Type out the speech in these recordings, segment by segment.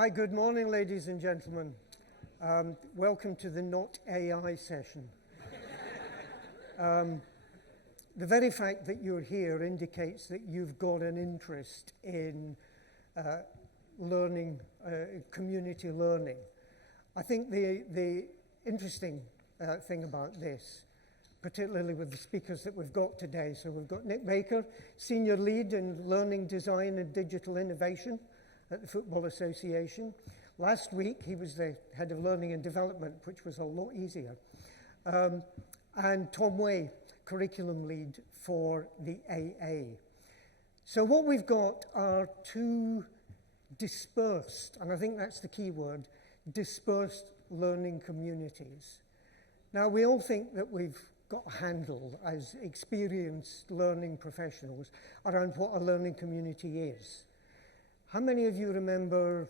Hi, good morning, ladies and gentlemen. Welcome to the Not AI session. The very fact that you're here indicates that you've got an interest in learning, community learning. I think the interesting thing about this, particularly with the speakers that we've got today, so we've got Nick Baker, Senior Lead in Learning Design and Digital Innovation at the Football Association. Last week, he was the Head of Learning and Development, which was a lot easier. And Tom Way, Curriculum Lead for the AA. So what we've got are two dispersed, and I think that's the key word, dispersed learning communities. Now, we all think that we've got a handle as experienced learning professionals around what a learning community is. How many of you remember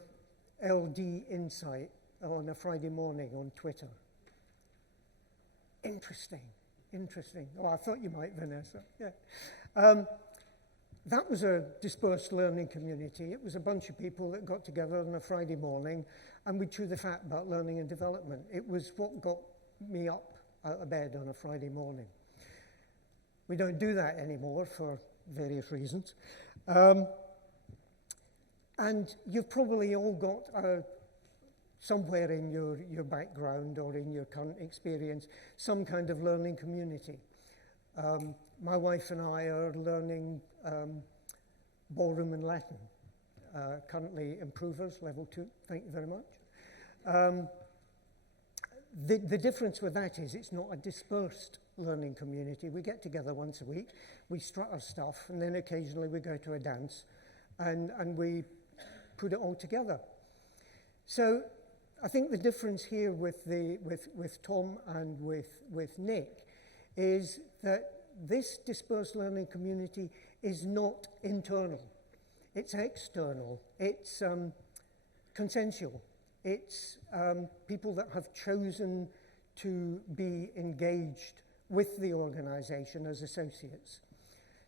LD Insight on a Friday morning on Twitter? Interesting. Oh, I thought you might, Vanessa. Yeah. That was a dispersed learning community. It was a bunch of people that got together on a Friday morning and we chew the fat about learning and development. It was what got me up out of bed on a Friday morning. We don't do that anymore for various reasons. And you've probably all got somewhere in your background or in your current experience some kind of learning community. My wife and I are learning ballroom and Latin, currently improvers, level 2, thank you very much. The difference with that is it's not a dispersed learning community. We get together once a week, we strut our stuff, and then occasionally we go to a dance and we put it all together. So I think the difference here with Tom and with Nick is that this dispersed learning community is not internal. It's external. It's consensual. It's people that have chosen to be engaged with the organization as associates.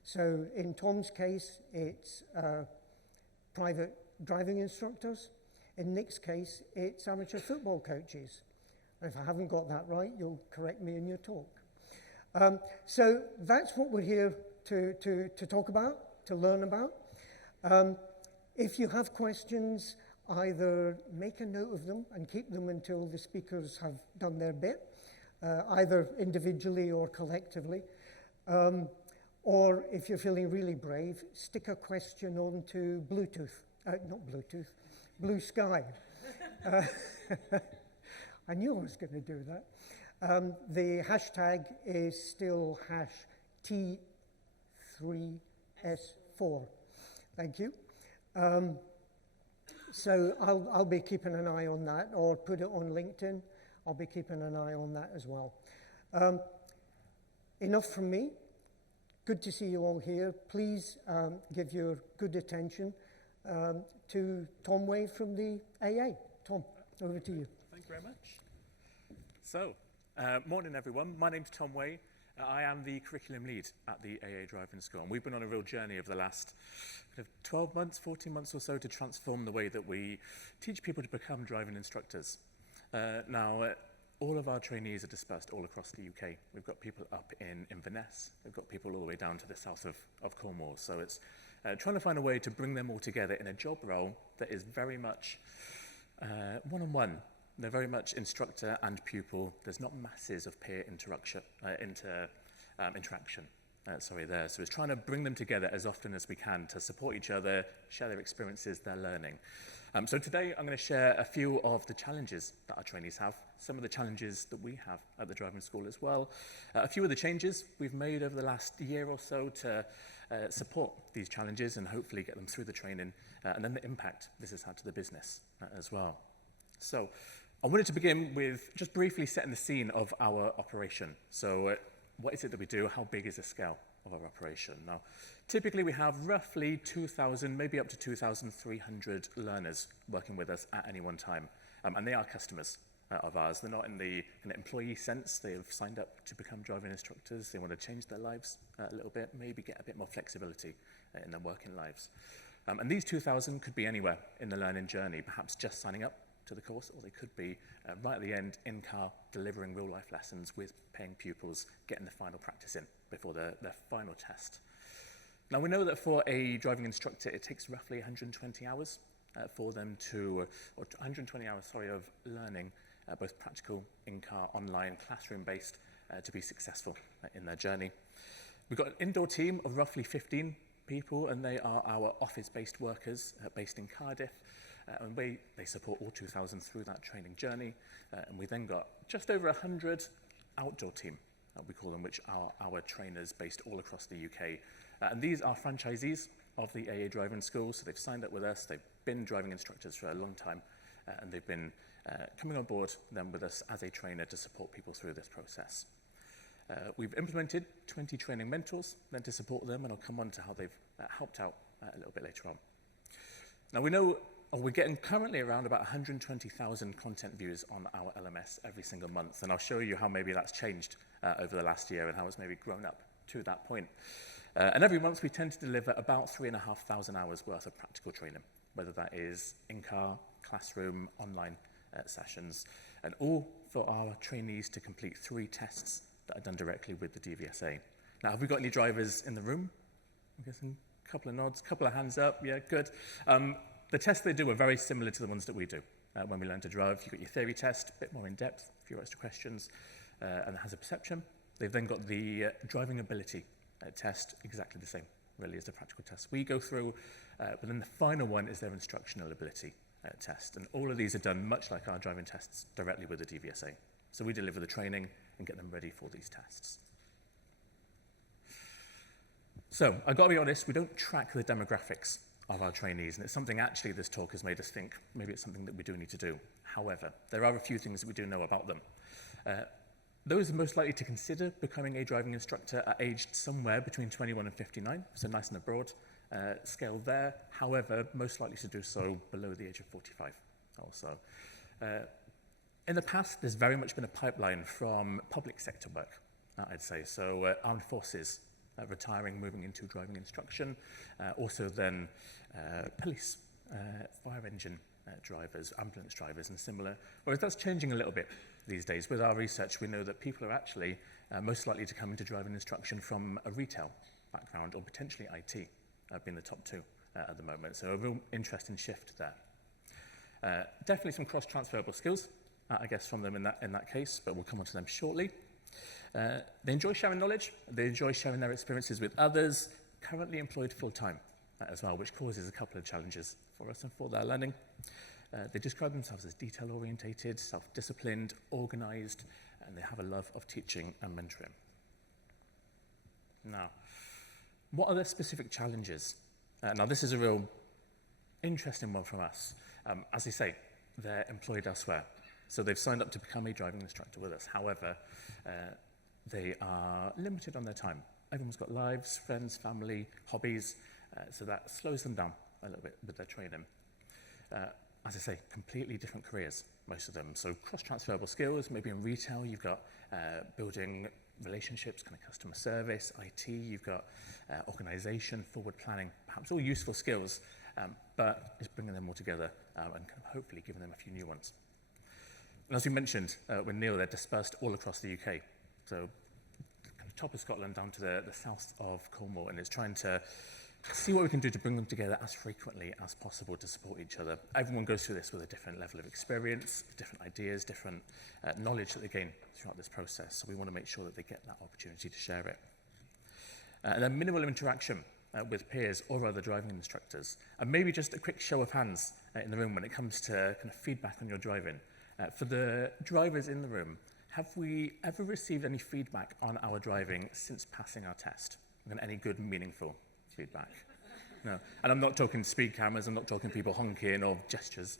So in Tom's case, it's private driving instructors. In Nick's case, it's amateur football coaches. And if I haven't got that right, you'll correct me in your talk. So that's what we're here to talk about, to learn about. If you have questions, either make a note of them and keep them until the speakers have done their bit, either individually or collectively. Or if you're feeling really brave, stick a question onto Blue Sky. I knew I was going to do that. The hashtag is still #T3S4. Thank you. So I'll be keeping an eye on that, or put it on LinkedIn. I'll be keeping an eye on that as well. Enough from me. Good to see you all here. Please give your good attention to Tom Way from the AA. Tom, over to you. Thank you very much. So, morning everyone. My name's Tom Way. I am the curriculum lead at the AA Driving School. And we've been on a real journey over the last 12 months, 14 months or so to transform the way that we teach people to become driving instructors. Now, all of our trainees are dispersed all across the UK. We've got people up in Inverness. We've got people all the way down to the south of Cornwall. So it's trying to find a way to bring them all together in a job role that is very much one-on-one. They're very much instructor and pupil. There's not masses of peer interaction. There. So it's trying to bring them together as often as we can to support each other, share their experiences, their learning. So today I'm going to share a few of the challenges that our trainees have, some of the challenges that we have at the driving school as well, a few of the changes we've made over the last year or so to support these challenges and hopefully get them through the training, and then the impact this has had to the business as well. So I wanted to begin with just briefly setting the scene of our operation. So what is it that we do? How big is the scale of our operation? Now, typically we have roughly 2,000, maybe up to 2,300 learners working with us at any one time. And they are customers of ours. They're not in the employee sense. They've signed up to become driving instructors. They want to change their lives a little bit, maybe get a bit more flexibility in their working lives. And these 2,000 could be anywhere in the learning journey, perhaps just signing up to the course, or they could be right at the end, in car, delivering real-life lessons with paying pupils, getting the final practice in before their final test. Now, we know that for a driving instructor, it takes roughly 120 hours for them to, or 120 hours, sorry, of learning, both practical, in-car, online, classroom-based, to be successful in their journey. We've got an indoor team of roughly 15 people, and they are our office-based workers based in Cardiff. And they support all 2,000 through that training journey. And we then got just over 100 outdoor team, we call them, which are our trainers based all across the UK. And these are franchisees of the AA driving school, so they've signed up with us, they've been driving instructors for a long time, and they've been coming on board then with us as a trainer to support people through this process. We've implemented 20 training mentors then to support them, and I'll come on to how they've helped out a little bit later on. Now, we know we're getting currently around about 120,000 content views on our LMS every single month, and I'll show you how maybe that's changed over the last year and how it's maybe grown up to that point. And every month we tend to deliver about 3,500 hours worth of practical training, whether that is in-car, classroom, online sessions, and all for our trainees to complete 3 tests that are done directly with the DVSA. Now, have we got any drivers in the room? I'm guessing a couple of nods, a couple of hands up, yeah, good. The tests they do are very similar to the ones that we do. When we learn to drive, you've got your theory test, a bit more in depth, a few extra questions, and it has a perception. They've then got the driving ability test, exactly the same, really, as the practical test we go through. But then the final one is their instructional ability test. And all of these are done much like our driving tests directly with the DVSA. So we deliver the training and get them ready for these tests. So I've got to be honest, we don't track the demographics of our trainees, and it's something actually this talk has made us think maybe it's something that we do need to do. However, there are a few things that we do know about them. Those most likely to consider becoming a driving instructor are aged somewhere between 21 and 59, so nice and a broad scale there. However, most likely to do so below the age of 45 also. In the past, there's very much been a pipeline from public sector work, I'd say. So armed forces, retiring, moving into driving instruction. Also then police, fire engine drivers, ambulance drivers and similar. Whereas that's changing a little bit these days. With our research, we know that people are actually most likely to come into driving instruction from a retail background, or potentially IT being the top 2 at the moment. So a real interesting shift there. Definitely some cross-transferable skills, I guess, from them in that case, but we'll come on to them shortly. They enjoy sharing knowledge. They enjoy sharing their experiences with others, currently employed full-time as well, which causes a couple of challenges for us and for their learning. They describe themselves as detail-orientated, self-disciplined, organised, and they have a love of teaching and mentoring. Now, what are the specific challenges? Now, this is a real interesting one from us. As I say, they're employed elsewhere. So they've signed up to become a driving instructor with us. However, they are limited on their time. Everyone's got lives, friends, family, hobbies, so that slows them down a little bit with their training. As I say, completely different careers, most of them. So cross-transferable skills, maybe in retail, you've got building relationships, kind of customer service, IT, you've got organisation, forward planning, perhaps all useful skills, but it's bringing them all together and kind of hopefully giving them a few new ones. And as we mentioned with Neil, they're dispersed all across the UK. So kind of top of Scotland down to the south of Cornwall, and it's trying to see what we can do to bring them together as frequently as possible to support each other. Everyone goes through this with a different level of experience, different ideas, different knowledge that they gain throughout this process. So we want to make sure that they get that opportunity to share it. And then minimal interaction with peers or other driving instructors. And maybe just a quick show of hands in the room when it comes to kind of feedback on your driving. For the drivers in the room, have we ever received any feedback on our driving since passing our test? And any good, meaningful feedback? No. And I'm not talking speed cameras, I'm not talking people honking or gestures.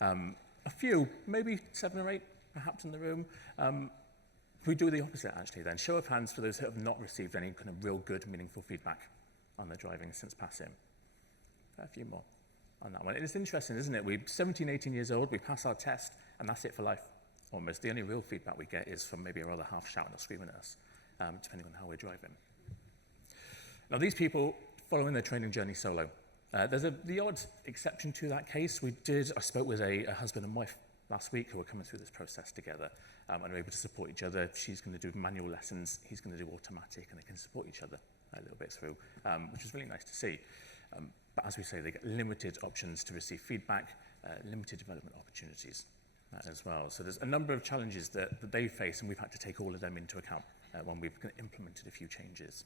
A few, maybe 7 or 8 perhaps in the room. We do the opposite actually then. Show of hands for those who have not received any kind of real good, meaningful feedback on their driving since passing. A few more on that one. It's interesting, isn't it? We're 17, 18 years old, we pass our test, and that's it for life, almost. The only real feedback we get is from maybe a rather half shouting or screaming at us, depending on how we're driving. Now, these people following their training journey solo. There's the odd exception to that case. I spoke with a husband and wife last week who were coming through this process together and were able to support each other. She's going to do manual lessons, he's going to do automatic, and they can support each other a little bit through, which is really nice to see. But as we say, they get limited options to receive feedback, limited development opportunities as well. So there's a number of challenges that they face, and we've had to take all of them into account when we've implemented a few changes.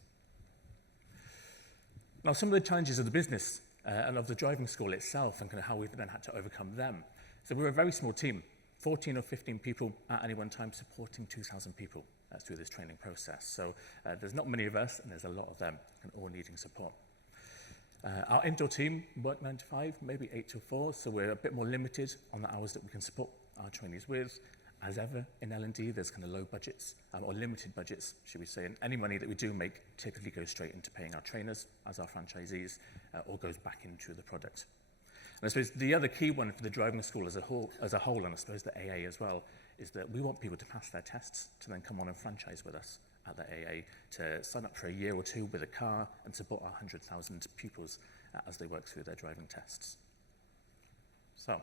Now, some of the challenges of the business and of the driving school itself and kind of how we've then had to overcome them. So we're a very small team, 14 or 15 people at any one time supporting 2,000 people through this training process. So there's not many of us, and there's a lot of them, and all needing support. Our indoor team work 9 to 5, maybe 8 to 4, so we're a bit more limited on the hours that we can support our trainees with. As ever in L&D, there's kind of low budgets, or limited budgets, should we say, and any money that we do make typically goes straight into paying our trainers as our franchisees, or goes back into the product. And I suppose the other key one for the driving school as a whole, and I suppose the AA as well, is that we want people to pass their tests to then come on and franchise with us at the AA, to sign up for a year or two with a car and support our 100,000 pupils as they work through their driving tests. So,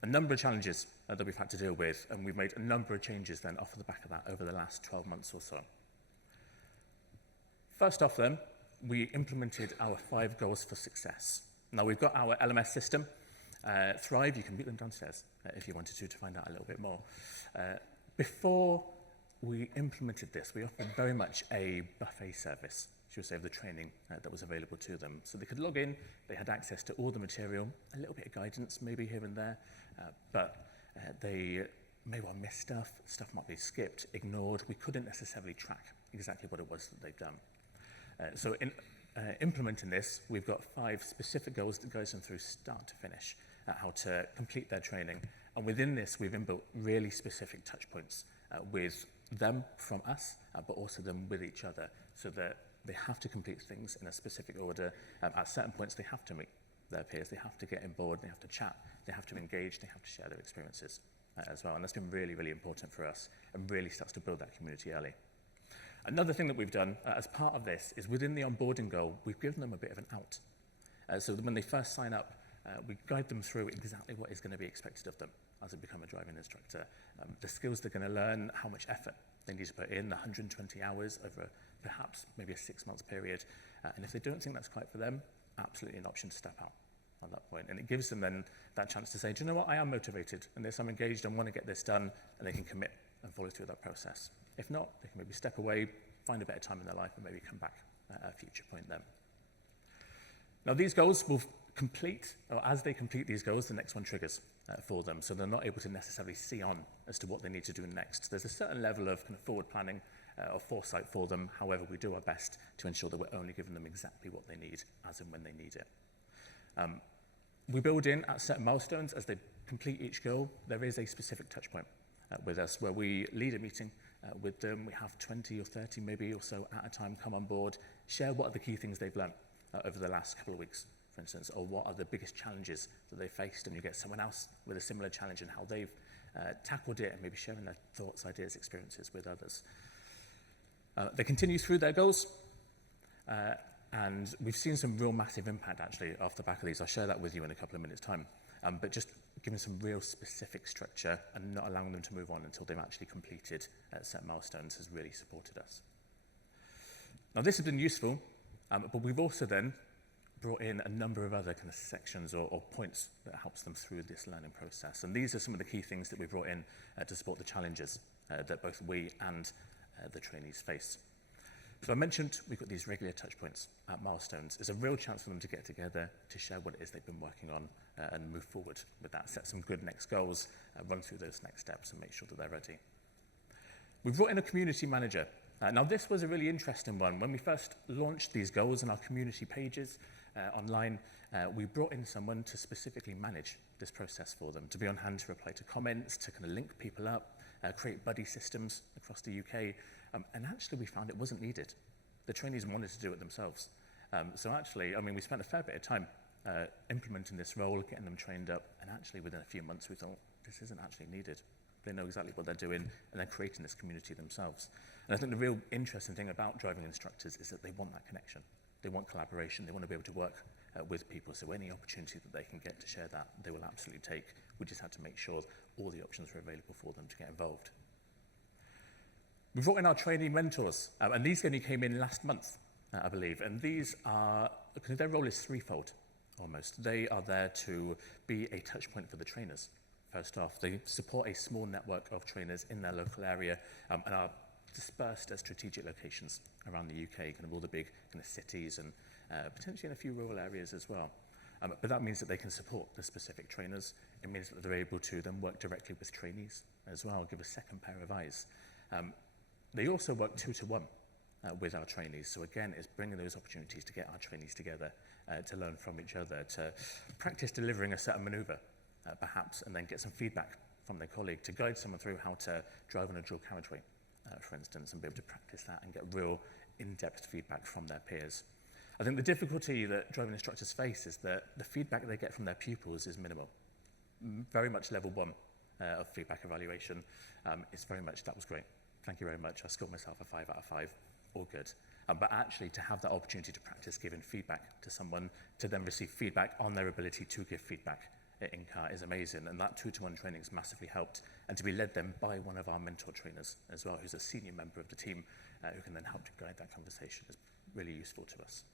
a number of challenges that we've had to deal with, and we've made a number of changes then off of the back of that over the last 12 months or so. First off then, we implemented our 5 goals for success. Now we've got our LMS system, Thrive. You can meet them downstairs if you wanted to find out a little bit more. Before we implemented this, we offered very much a buffet service, should we say, of the training that was available to them. So they could log in, they had access to all the material, a little bit of guidance maybe here and there, but they may well miss stuff might be skipped, ignored. We couldn't necessarily track exactly what it was that they've done. So in implementing this, we've got 5 specific goals that goes them through start to finish, how to complete their training. And within this, we've inbuilt really specific touch points with them from us, but also them with each other, so that they have to complete things in a specific order. At certain points, they have to meet their peers, they have to get on board, they have to chat, they have to engage, they have to share their experiences as well. And that's been really, really important for us and really starts to build that community early. Another thing that we've done as part of this is within the onboarding goal, we've given them a bit of an out. So that when they first sign up, we guide them through exactly what is going to be expected of them as they become a driving instructor. The skills they're going to learn, how much effort they need to put in, 120 hours over perhaps maybe a 6-month period. And if they don't think that's quite for them, absolutely an option to step out at that point. And it gives them then that chance to say, do you know what, I am motivated in this, I'm engaged, I want to get this done, and they can commit and follow through that process. If not, they can maybe step away, find a better time in their life, and maybe come back at a future point then. Now these goals will complete, or as they complete these goals, the next one triggers for them, so they're not able to necessarily see on as to what they need to do next. There's a certain level of kind of forward planning or foresight for them. However, we do our best to ensure that we're only giving them exactly what they need as and when they need it. We build in at certain milestones as they complete each goal. There is a specific touch point with us where we lead a meeting with them. We have 20 or 30 maybe or so at a time come on board, share what are the key things they've learned over the last couple of weeks, for instance, or what are the biggest challenges that they faced, and you get someone else with a similar challenge and how they've tackled it, and maybe sharing their thoughts, ideas, experiences with others. They continue through their goals, and we've seen some real massive impact actually off the back of these. I'll share that with you in a couple of minutes' time, but just giving some real specific structure and not allowing them to move on until they've actually completed set milestones has really supported us. Now this has been useful, but we've also then brought in a number of other kind of sections or points that helps them through this learning process. And these are some of the key things that we brought in to support the challenges that both we and the trainees face. So I mentioned we've got these regular touch points at milestones. It's a real chance for them to get together, to share what it is they've been working on and move forward with that, set some good next goals, run through those next steps and make sure that they're ready. We've brought in a community manager. Now this was a really interesting one. When we first launched these goals on our community pages online, we brought in someone to specifically manage this process for them, to be on hand to reply to comments, to kind of link people up, create buddy systems across the UK. And actually we found it wasn't needed. The trainees wanted to do it themselves. So actually, I mean, we spent a fair bit of time implementing this role, getting them trained up, and actually within a few months we thought, this isn't actually needed. They know exactly what they're doing, and they're creating this community themselves. And I think the real interesting thing about driving instructors is that they want that connection. They want collaboration. They want to be able to work with people. So any opportunity that they can get to share that, they will absolutely take. We just had to make sure all the options were available for them to get involved. We brought in our trainee mentors, and these only came in last month, I believe. And these are, their role is threefold, almost. They are there to be a touch point for the trainers. First off, they support a small network of trainers in their local area and are dispersed at strategic locations around the UK, kind of all the big kind of cities and potentially in a few rural areas as well. But that means that they can support the specific trainers. It means that they're able to then work directly with trainees as well, give a second pair of eyes. They also work 2-to-1 with our trainees. So again, it's bringing those opportunities to get our trainees together to learn from each other, to practice delivering a certain manoeuvre, perhaps, and then get some feedback from their colleague to guide someone through how to drive on a dual carriageway, for instance, and be able to practice that and get real in-depth feedback from their peers. I think the difficulty that driving instructors face is that the feedback they get from their pupils is minimal. Very much level 1 of feedback evaluation. It's very much, that was great. Thank you very much. I scored myself a 5 out of 5. All good. But actually to have that opportunity to practice giving feedback to someone, to then receive feedback on their ability to give feedback in car is amazing. And that 2-to-1 training has massively helped. And to be led then by one of our mentor trainers as well, who's a senior member of the team, who can then help to guide that conversation is really useful to us.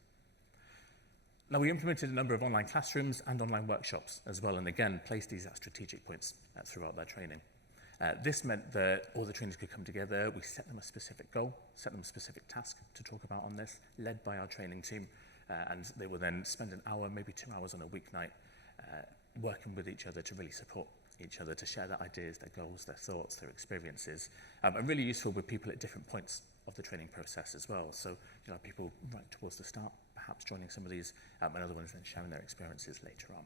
Now, we implemented a number of online classrooms and online workshops as well, and again, placed these at strategic points throughout their training. This meant that all the trainers could come together. We set them a specific goal, set them a specific task to talk about on this, led by our training team, and they will then spend an hour, maybe 2 hours on a weeknight, working with each other to really support each other, to share their ideas, their goals, their thoughts, their experiences, and really useful with people at different points of the training process as well. So, people right towards the start, perhaps joining some of these, and other ones then sharing their experiences later on.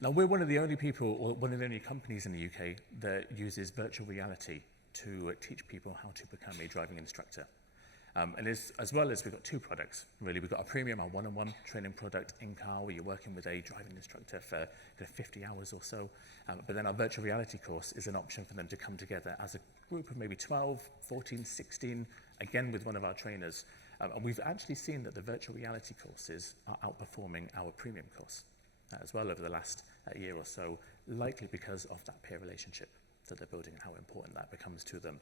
Now, we're one of the only people, or one of the only companies in the UK that uses virtual reality to teach people how to become a driving instructor. And as well as we've got 2 products, really. We've got a premium, our one-on-one training product in car, where you're working with a driving instructor for 50 hours or so. But then our virtual reality course is an option for them to come together as a group of maybe 12, 14, 16, again with one of our trainers. And we've actually seen that the virtual reality courses are outperforming our premium course as well over the last year or so, likely because of that peer relationship that they're building and how important that becomes to them.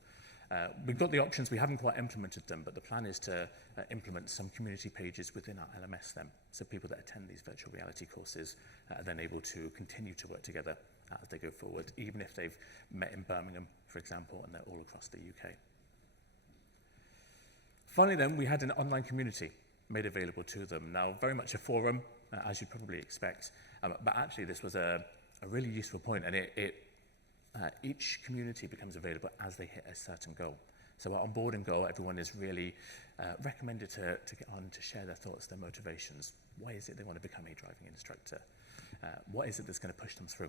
We've got the options, we haven't quite implemented them, but the plan is to implement some community pages within our LMS then, so people that attend these virtual reality courses are then able to continue to work together as they go forward, even if they've met in Birmingham, for example, and they're all across the UK. Finally then, we had an online community made available to them. Now, very much a forum, as you'd probably expect, but actually this was a really useful point, and each community becomes available as they hit a certain goal. So our onboarding goal, everyone is really recommended to get on to share their thoughts, their motivations. Why is it they want to become a driving instructor? What is it that's going to push them through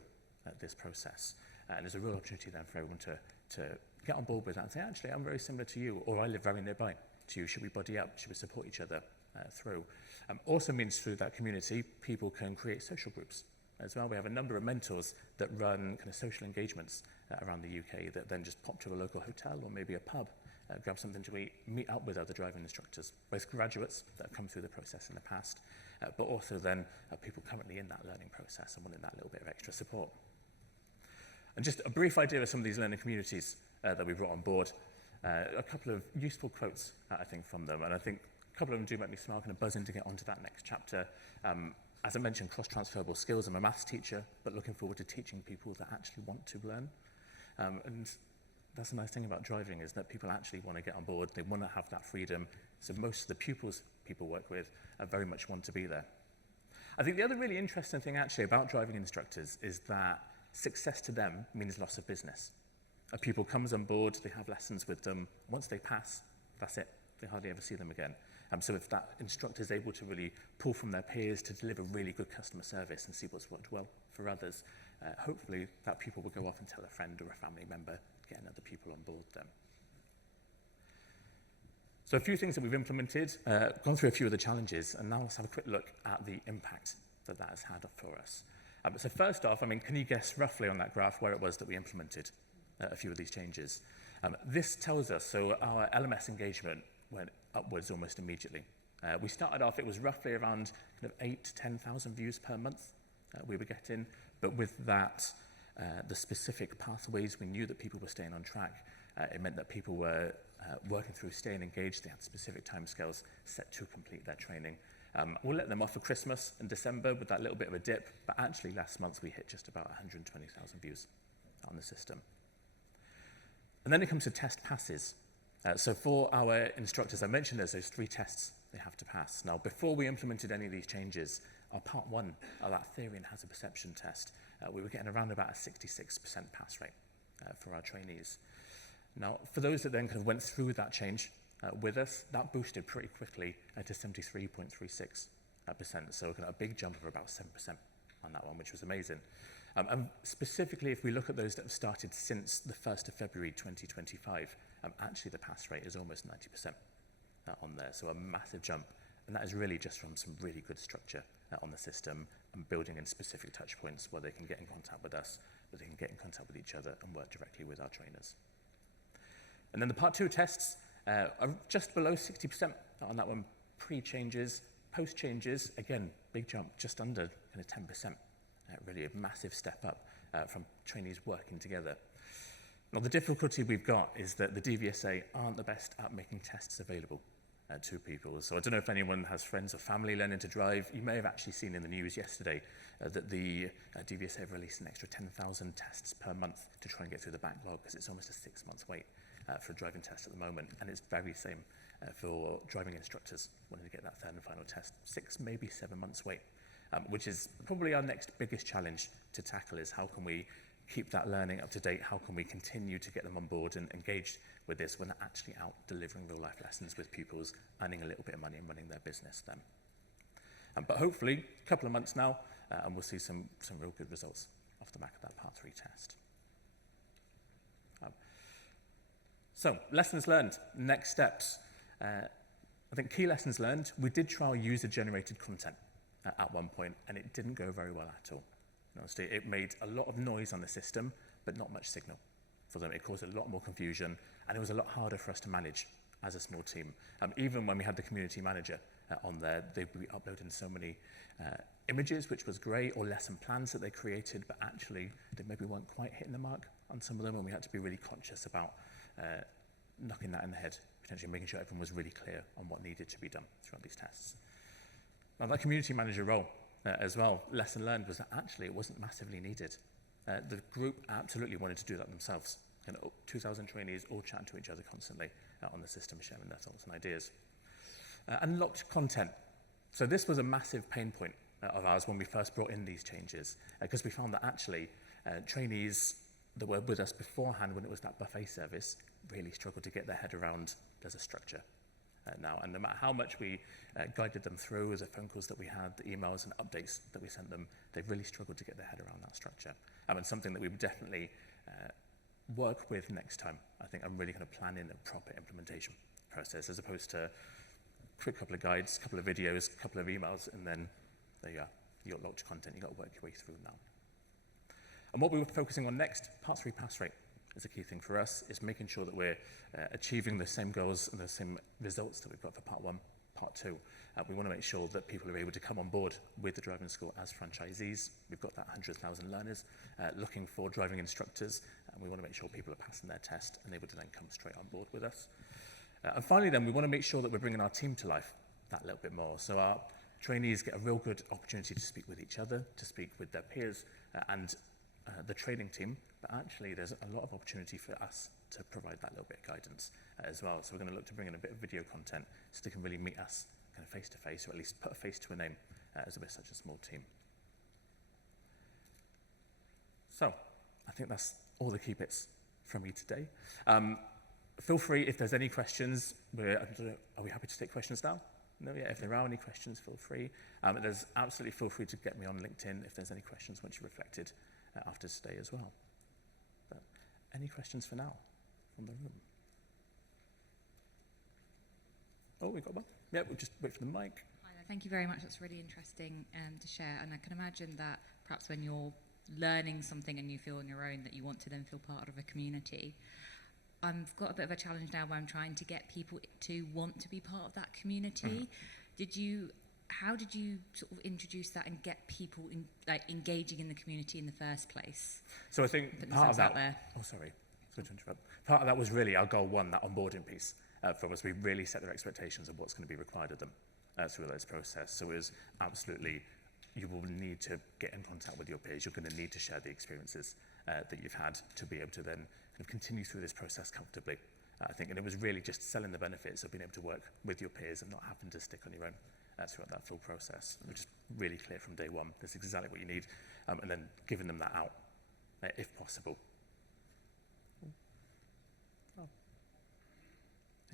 this process? And there's a real opportunity then for everyone to get on board with that and say, actually, I'm very similar to you, or I live very nearby to you. Should we buddy up? Should we support each other through? Also means through that community, people can create social groups as well. We have a number of mentors that run kind of social engagements around the UK that then just pop to a local hotel or maybe a pub, grab something to eat, meet up with other driving instructors, both graduates that have come through the process in the past, but also then people currently in that learning process and wanting that little bit of extra support. And just a brief idea of some of these learning communities that we brought on board. A couple of useful quotes, I think, from them, and I think a couple of them do make me smile, kind of buzzing to get onto that next chapter. As I mentioned, cross-transferable skills. I'm a maths teacher, but looking forward to teaching people that actually want to learn. And that's the nice thing about driving, is that people actually want to get on board. They want to have that freedom. So most of the pupils people work with very much want to be there. I think the other really interesting thing actually about driving instructors is that success to them means loss of business. A pupil comes on board, they have lessons with them. Once they pass, that's it. They hardly ever see them again. So if that instructor is able to really pull from their peers to deliver really good customer service and see what's worked well for others, hopefully that pupil will go off and tell a friend or a family member, getting other people on board then. So a few things that we've implemented, gone through a few of the challenges, and now let's have a quick look at the impact that that has had for us. So first off, can you guess roughly on that graph where it was that we implemented a few of these changes? This tells us, so our LMS engagement went upwards almost immediately We started off, it was roughly around kind of 8 to 10,000 views per month we were getting, but with that, the specific pathways, we knew that people were staying on track. It meant that people were working through staying engaged. They had specific timescales set to complete their training. We'll let them off for Christmas and December with that little bit of a dip, but actually last month we hit just about 120,000 views on the system. And then it comes to test passes. So for our instructors, I mentioned there's those 3 tests they have to pass. Now, before we implemented any of these changes, our part 1 of that theory and hazard perception test, we were getting around about a 66% pass rate for our trainees. Now, for those that then kind of went through that change with us, that boosted pretty quickly to 73.36%. So kind of a big jump of about 7% on that one, which was amazing. And specifically, if we look at those that have started since the 1st of February 2025, actually the pass rate is almost 90% on there, so a massive jump. And that is really just from some really good structure on the system and building in specific touch points where they can get in contact with us, where they can get in contact with each other and work directly with our trainers. And then the part 2 tests are just below 60% on that one, pre-changes. Post-changes, again, big jump, just under kind of 10%. Really a massive step up from trainees working together. Now, the difficulty we've got is that the DVSA aren't the best at making tests available to people. So I don't know if anyone has friends or family learning to drive. You may have actually seen in the news yesterday that the DVSA have released an extra 10,000 tests per month to try and get through the backlog, because it's almost a 6-month wait for a driving test at the moment. And it's very same for driving instructors wanting to get that 3rd and final test. 6, maybe 7 months wait, which is probably our next biggest challenge to tackle, is how can we keep that learning up to date? How can we continue to get them on board and engaged with this when they're actually out delivering real life lessons with pupils, earning a little bit of money and running their business then? But hopefully, a couple of months now, and we'll see some real good results off the back of that part 3 test. So, lessons learned, next steps. I think key lessons learned, we did trial user-generated content at one point, and it didn't go very well at all. Honestly, it made a lot of noise on the system, but not much signal for them. It caused a lot more confusion, and it was a lot harder for us to manage as a small team. Even when we had the community manager on there, they'd be uploading so many images, which was great, or lesson plans that they created, but actually they maybe weren't quite hitting the mark on some of them, and we had to be really conscious about knocking that in the head, potentially making sure everyone was really clear on what needed to be done throughout these tests. Now, that community manager role as well, lesson learned was that actually it wasn't massively needed. The group absolutely wanted to do that themselves. 2,000 trainees all chatting to each other constantly on the system, sharing their thoughts and ideas. And locked content. So this was a massive pain point of ours when we first brought in these changes, because we found that actually trainees that were with us beforehand, when it was that buffet service, really struggled to get their head around there's a structure now. And no matter how much we guided them through the phone calls that we had, the emails and updates that we sent them, they really struggled to get their head around that structure. And something that we would definitely work with next time. I think I'm really going to plan in a proper implementation process, as opposed to a quick couple of guides, couple of videos, couple of emails, and then there you are. You've got locked content, you've got to work your way through now. And what we were focusing on next, part 3 pass rate, is a key thing for us, is making sure that we're achieving the same goals and the same results that we've got for part 1, part 2. We want to make sure that people are able to come on board with the driving school as franchisees. We've got that 100,000 learners looking for driving instructors, and we want to make sure people are passing their test and able to then come straight on board with us. And finally then, we want to make sure that we're bringing our team to life that little bit more. So our trainees get a real good opportunity to speak with each other, to speak with their peers and the training team, but actually there's a lot of opportunity for us to provide that little bit of guidance as well. So we're going to look to bring in a bit of video content so they can really meet us kind of face to face, or at least put a face to a name as we're such a small team. So I think that's all the key bits from me today. Feel free, if there's any questions, are we happy to take questions now? No, yeah, if there are any questions, feel free. There's absolutely feel free to get me on LinkedIn if there's any questions once you've reflected after today as well. But any questions for now from the room? Oh, we got one. Yeah, we'll just wait for the mic. Hi there. Thank you very much. That's really interesting to share. And I can imagine that perhaps when you're learning something and you feel on your own, that you want to then feel part of a community. I've got a bit of a challenge now where I'm trying to get people to want to be part of that community. How did you sort of introduce that and get people engaging in the community in the first place? So I think Put part of themselves out that, there. sorry to interrupt. Part of that was really our goal one, that onboarding piece for us. We really set their expectations of what's going to be required of them through this process. So it was absolutely, you will need to get in contact with your peers. You're going to need to share the experiences that you've had to be able to then kind of continue through this process comfortably. I think, and it was really just selling the benefits of being able to work with your peers and not having to stick on your own throughout that full process. Which is really clear from day one. That's exactly what you need, and then giving them that out, if possible. Oh.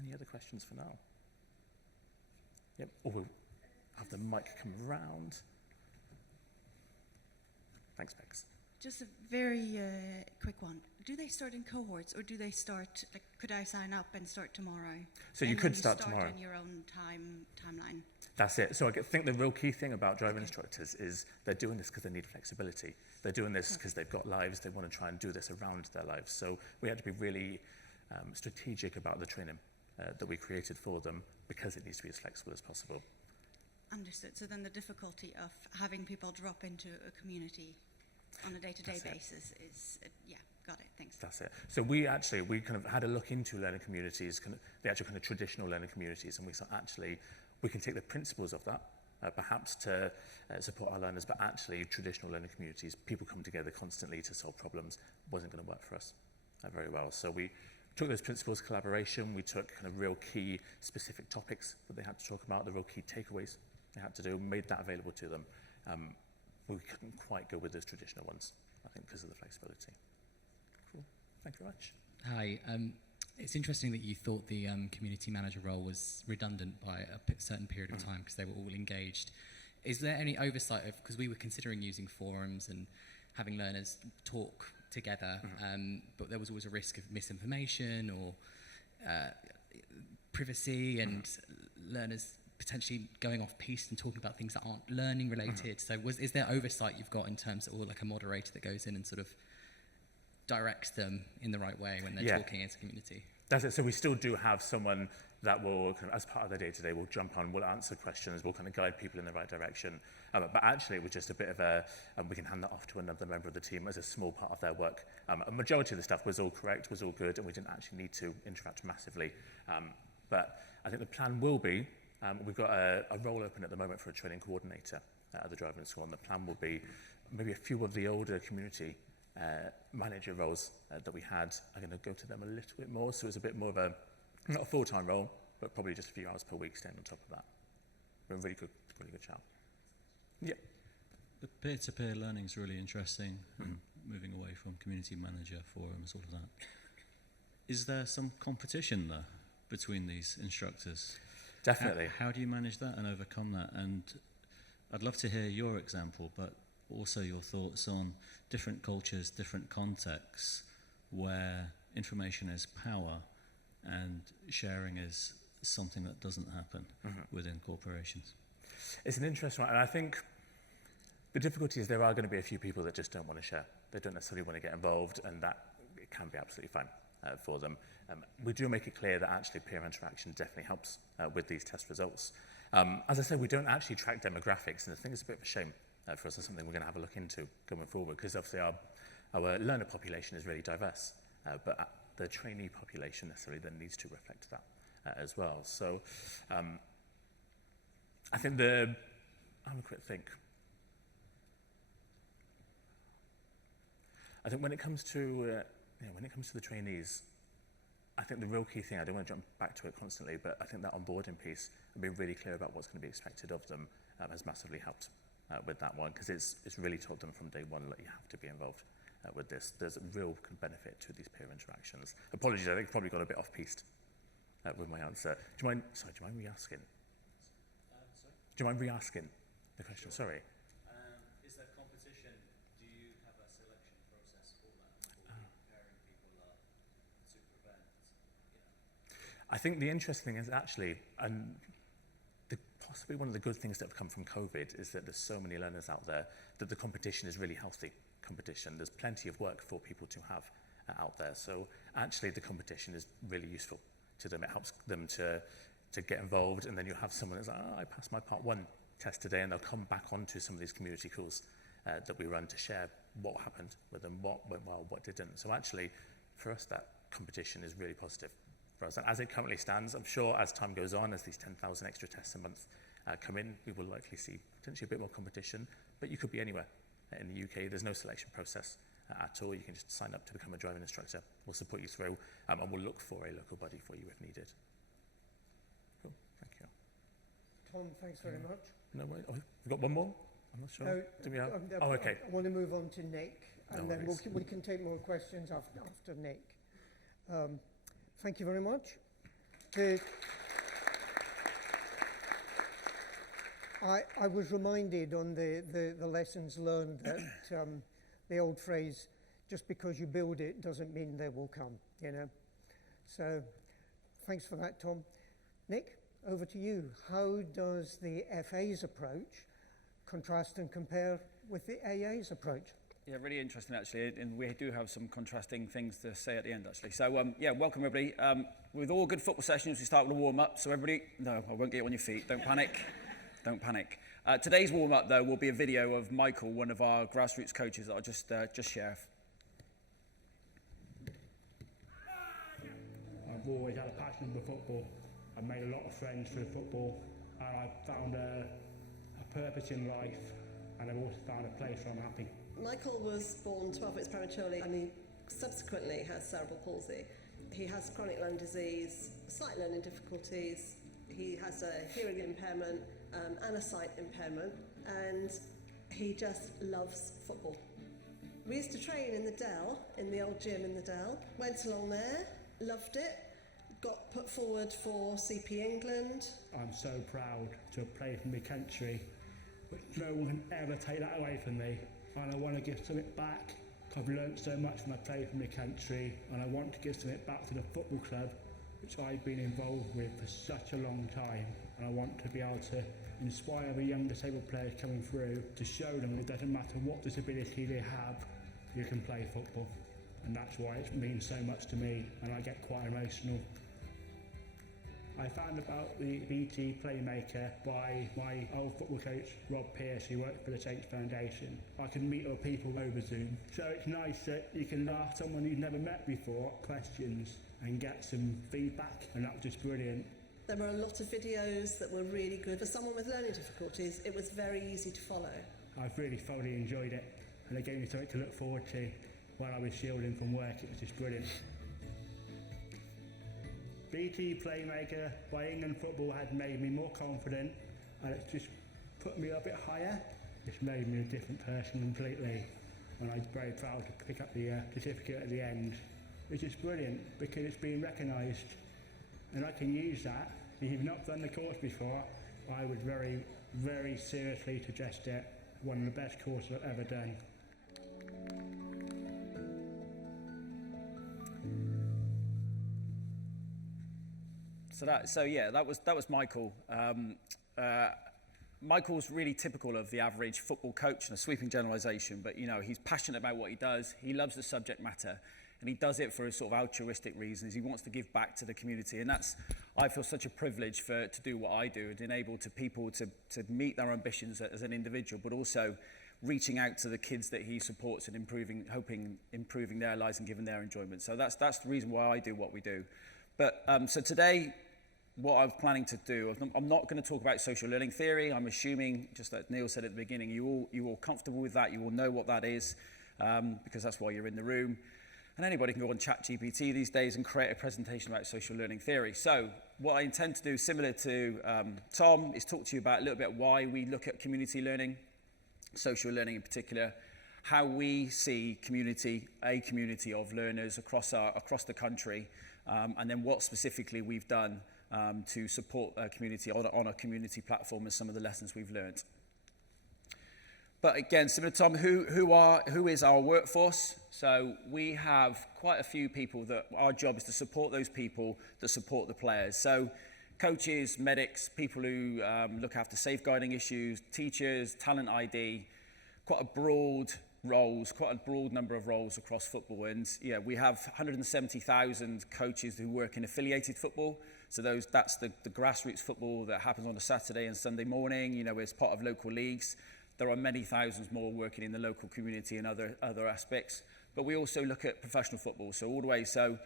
Any other questions for now? Yep. Or we'll have the mic come round. Thanks, Bex. Just a very quick one. Do they start in cohorts, or do they start, like, could I sign up and start tomorrow? So you could start tomorrow. on your own timeline. That's it. So I think the real key thing about driving instructors is they're doing this because they need flexibility. They're doing this because they've got lives. They want to try and do this around their lives. So we had to be really strategic about the training that we created for them, because it needs to be as flexible as possible. Understood. So then the difficulty of having people drop into a community on a day-to-day basis is, yeah, got it, thanks. That's it. So we kind of had a look into learning communities, the actual kind of traditional learning communities, and we thought actually we can take the principles of that, perhaps to support our learners, but actually traditional learning communities, people come together constantly to solve problems, wasn't going to work for us very well. So we took those principles, collaboration, we took kind of real key specific topics that they had to talk about, the real key takeaways they had to do, made that available to them. We couldn't quite go with those traditional ones, I think, because of the flexibility. Cool. Thank you very much. Hi. It's interesting that you thought the community manager role was redundant by a certain period of time because they were all engaged. Is there any oversight of, because we were considering using forums and having learners talk together, but there was always a risk of misinformation or privacy and learners potentially going off piste and talking about things that aren't learning related. So is there oversight you've got in terms of, or like a moderator that goes in and sort of directs them in the right way when they're talking as a community? That's it. So we still do have someone that will, kind of, as part of their day-to-day, will jump on, will answer questions, will kind of guide people in the right direction. But actually, it was just a bit of a, we can hand that off to another member of the team as a small part of their work. A majority of the stuff was all correct, was all good, and we didn't actually need to interact massively. But I think the plan will be, we've got a role open at the moment for a training coordinator at the driving school, and the plan will be maybe a few of the older community manager roles that we had are going to go to them a little bit more, so it's a bit more of a, not a full-time role, but probably just a few hours per week staying on top of that. But a really good shout. Yeah. The peer-to-peer learning is really interesting, moving away from community manager forums, all of that. Is there some competition there between these instructors? Definitely. How do you manage that and overcome that? And I'd love to hear your example, but also your thoughts on different cultures, different contexts, where information is power and sharing is something that doesn't happen within corporations. It's an interesting one, and I think the difficulty is there are going to be a few people that just don't want to share. They don't necessarily want to get involved, and that it can be absolutely fine for them. We do make it clear that actually peer interaction definitely helps with these test results. As I said, we don't actually track demographics, and I think it's a bit of a shame for us. It's something we're going to have a look into going forward, because obviously our learner population is really diverse, but the trainee population necessarily then needs to reflect that as well. So I think I'll have a quick think. I think when it comes to the trainees, I think the real key thing, I don't want to jump back to it constantly, but I think that onboarding piece and being really clear about what's going to be expected of them has massively helped with that one, because it's really told them from day one that you have to be involved with this. There's a real benefit to these peer interactions. Apologies, I think I probably got a bit off piste with my answer. Do you mind re-asking? Do you mind re-asking the question? Sure. Sorry. Is there competition? Do you have a selection process for that, for preparing people to prevent? I think the interesting thing is actually, and possibly one of the good things that have come from COVID is that there's so many learners out there that the competition is really healthy competition. There's plenty of work for people to have out there. So actually the competition is really useful to them. It helps them to to get involved, and then you have someone that's like, oh, I passed my part 1 test today, and they'll come back onto some of these community calls that we run to share what happened with them, what went well, what didn't. So actually, for us, that competition is really positive for us. And as it currently stands, I'm sure as time goes on, as these 10,000 extra tests a month come in, we will likely see potentially a bit more competition, but you could be anywhere. In the UK, there's no selection process at all. You can just sign up to become a driving instructor. We'll support you through, and we'll look for a local buddy for you if needed. Cool, thank you. Tom, thanks very much. No worries. Oh, we've got one more? I'm not sure. No, Do we have? I Okay. want to move on to Nick, and No then worries. we can take more questions after Nick. Thank you very much. I was reminded on the lessons learned that the old phrase, just because you build it doesn't mean they will come, you know. So thanks for that, Tom. Nick, over to you. How does the FA's approach contrast and compare with the AA's approach? Yeah, really interesting actually, and we do have some contrasting things to say at the end actually. So yeah, welcome everybody. With all good football sessions, we start with a warm-up. So everybody, no, I won't get you on your feet, don't panic. Don't panic. Today's warm-up though will be a video of Michael, one of our grassroots coaches that I'll just share. I've always had a passion for football. I've made a lot of friends through football, and I've found a purpose in life, and I've also found a place where I'm happy. Michael was born 12 weeks prematurely, and he subsequently has cerebral palsy. He has chronic lung disease, slight learning difficulties. He has a hearing impairment and a sight impairment, and he just loves football. We used to train in the Dell, in the old gym in the Dell. Went along there, loved it, got put forward for CP England. I'm so proud to have played for my country, but no one can ever take that away from me. And I want to give something back. I've learnt so much when I played for my country, and I want to give something back to the football club, which I've been involved with for such a long time. And I want to be able to inspire the young disabled players coming through to show them that it doesn't matter what disability they have, you can play football. And that's why it means so much to me, and I get quite emotional. I found about the BT Playmaker by my old football coach Rob Pearce, who works for the Saints Foundation. I can meet other people over Zoom, so it's nice that you can ask someone you've never met before questions and get some feedback, and that was just brilliant. There were a lot of videos that were really good. For someone with learning difficulties, it was very easy to follow. I've really thoroughly enjoyed it, and it gave me something to look forward to while I was shielding from work. It was just brilliant. BT Playmaker by England Football has made me more confident, and it's just put me a bit higher. It's made me a different person completely, and I'm very proud to pick up the certificate at the end. It's just brilliant because it's been recognised, and I can use that. If you've not done the course before, I would very, very seriously suggest it. One of the best courses I've ever done. That was Michael. Michael's really typical of the average football coach, and a sweeping generalisation, but you know, he's passionate about what he does. He loves the subject matter, and he does it for a sort of altruistic reasons. He wants to give back to the community, and that's, I feel, such a privilege to do what I do and enable people to meet their ambitions as an individual, but also reaching out to the kids that he supports and improving their lives and giving their enjoyment. So that's the reason why I do what we do. But so today, what I'm planning to do, I'm not going to talk about social learning theory. I'm assuming, just like Neil said at the beginning, you're all comfortable with that. You all know what that is, because that's why you're in the room. And anybody can go on ChatGPT these days and create a presentation about social learning theory. So what I intend to do, similar to Tom, is talk to you about a little bit why we look at community learning, social learning in particular, how we see a community of learners across the country, and then what specifically we've done to support a community on a community platform and some of the lessons we've learned. But again, similar to Tom, who is our workforce? So we have quite a few people that our job is to support those people that support the players. So coaches, medics, people who look after safeguarding issues, teachers, talent ID, quite a broad roles, quite a broad number of roles across football. And yeah, we have 170,000 coaches who work in affiliated football. So that's the grassroots football that happens on a Saturday and Sunday morning, you know, as part of local leagues. There are many thousands more working in the local community and other aspects. But we also look at professional football, so all the way. So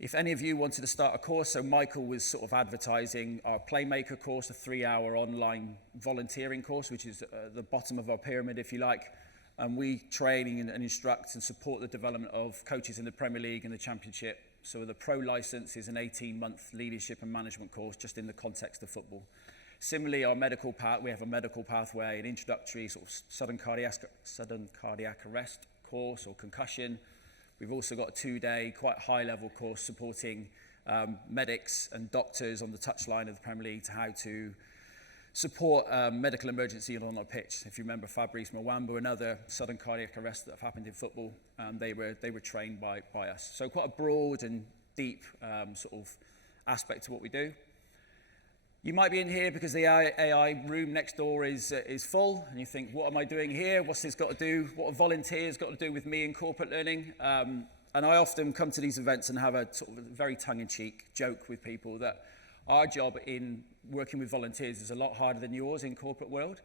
if any of you wanted to start a course, so Michael was sort of advertising our Playmaker course, a 3-hour online volunteering course, which is the bottom of our pyramid, if you like. And we train and instruct and support the development of coaches in the Premier League and the Championship. So the pro license is an 18-month leadership and management course just in the context of football. Similarly, our medical path, we have a medical pathway, an introductory sort of sudden cardiac arrest course or concussion. We've also got a 2-day, quite high-level course supporting medics and doctors on the touchline of the Premier League to how to support medical emergency on a pitch. If you remember Fabrice Mwamba and other sudden cardiac arrests that have happened in football, they were trained by us. So quite a broad and deep sort of aspect to what we do. You might be in here because the AI room next door is full, and you think, what am I doing here? What's this got to do? What have volunteers got to do with me in corporate learning? And I often come to these events and have a sort of very tongue-in-cheek joke with people that our job in working with volunteers is a lot harder than yours in corporate world.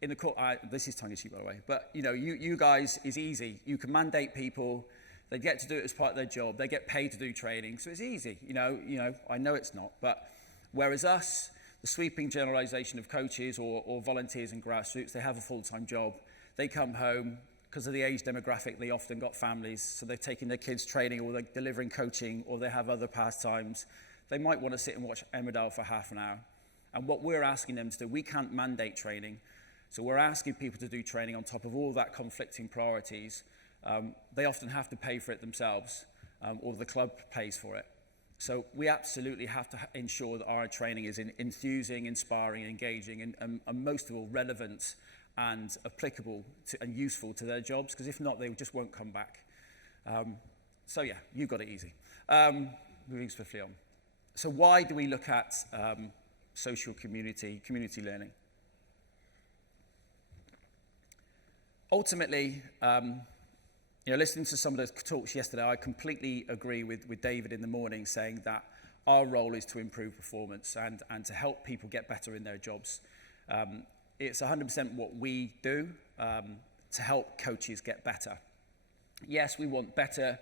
This is tongue-in-cheek, by the way, but you know, you guys is easy. You can mandate people. They get to do it as part of their job. They get paid to do training, so it's easy. You know, I know it's not, but whereas us, the sweeping generalization of coaches or volunteers and grassroots, they have a full-time job. They come home, because of the age demographic, they often got families, so they're taking their kids training or they're delivering coaching or they have other pastimes. They might want to sit and watch Emmerdale for half an hour. And what we're asking them to do, we can't mandate training. So we're asking people to do training on top of all that conflicting priorities. They often have to pay for it themselves, or the club pays for it. So we absolutely have to ensure that our training is enthusing, inspiring, engaging, and most of all, relevant and applicable and useful to their jobs, because if not, they just won't come back. So yeah, you've got it easy. Moving swiftly on. So why do we look at social community learning? Ultimately, listening to some of the talks yesterday, I completely agree with David in the morning saying that our role is to improve performance and to help people get better in their jobs. It's 100% what we do to help coaches get better. Yes, we want better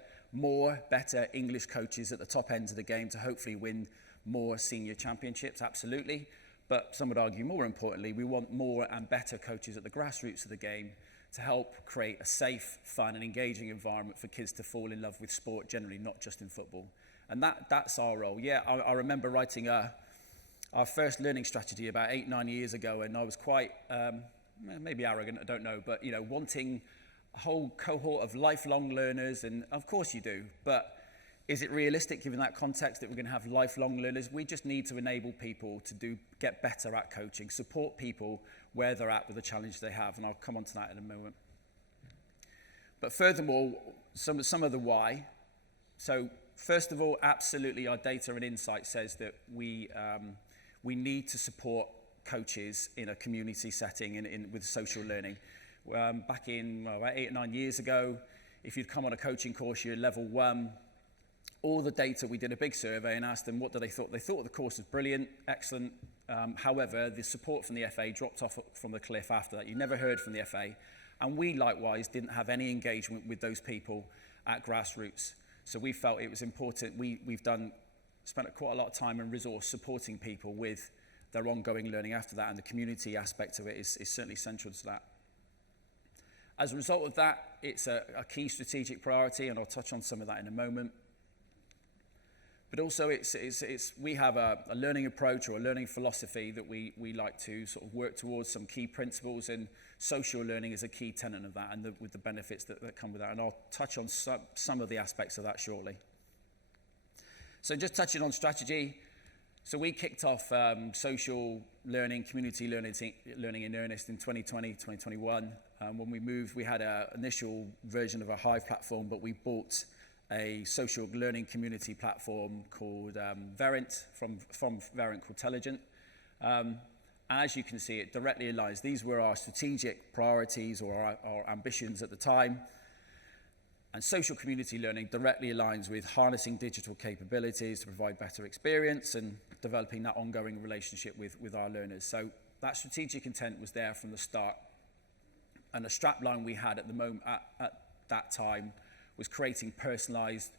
English coaches at the top end of the game to hopefully win more senior championships, absolutely. But some would argue more importantly, we want more and better coaches at the grassroots of the game to help create a safe, fun and engaging environment for kids to fall in love with sport generally, not just in football. And that's our role. Yeah, I remember writing our first learning strategy about 8-9 years ago, and I was quite, maybe arrogant, I don't know, but wanting a whole cohort of lifelong learners, and of course you do, but is it realistic given that context that we're going to have lifelong learners? We just need to enable people to get better at coaching, support people where they're at with the challenge they have, and I'll come on to that in a moment. But furthermore, some of the why. So first of all, absolutely our data and insight says that we need to support coaches in a community setting with social learning. Back in about 8 or 9 years ago, if you'd come on a coaching course, you're level 1. All the data, we did a big survey and asked them what do they thought. They thought the course was brilliant, excellent. However, the support from the FA dropped off from the cliff after that. You never heard from the FA. And we likewise didn't have any engagement with those people at grassroots. So we felt it was important. We've spent quite a lot of time and resource supporting people with their ongoing learning after that, and the community aspect of it is certainly central to that. As a result of that, it's a key strategic priority, and I'll touch on some of that in a moment. But also we have a learning approach or a learning philosophy that we like to sort of work towards some key principles, and social learning is a key tenet of that, and with the benefits that come with that. And I'll touch on some of the aspects of that shortly. So just touching on strategy. So we kicked off social learning, community learning in earnest in 2020, 2021. When we moved, we had an initial version of a Hive platform, but we bought a social learning community platform called Verint, from Verint called Telligent. As you can see, it directly aligns. These were our strategic priorities or our ambitions at the time. And social community learning directly aligns with harnessing digital capabilities to provide better experience and developing that ongoing relationship with our learners. So that strategic intent was there from the start. And the strapline we had at the moment at that time was creating personalized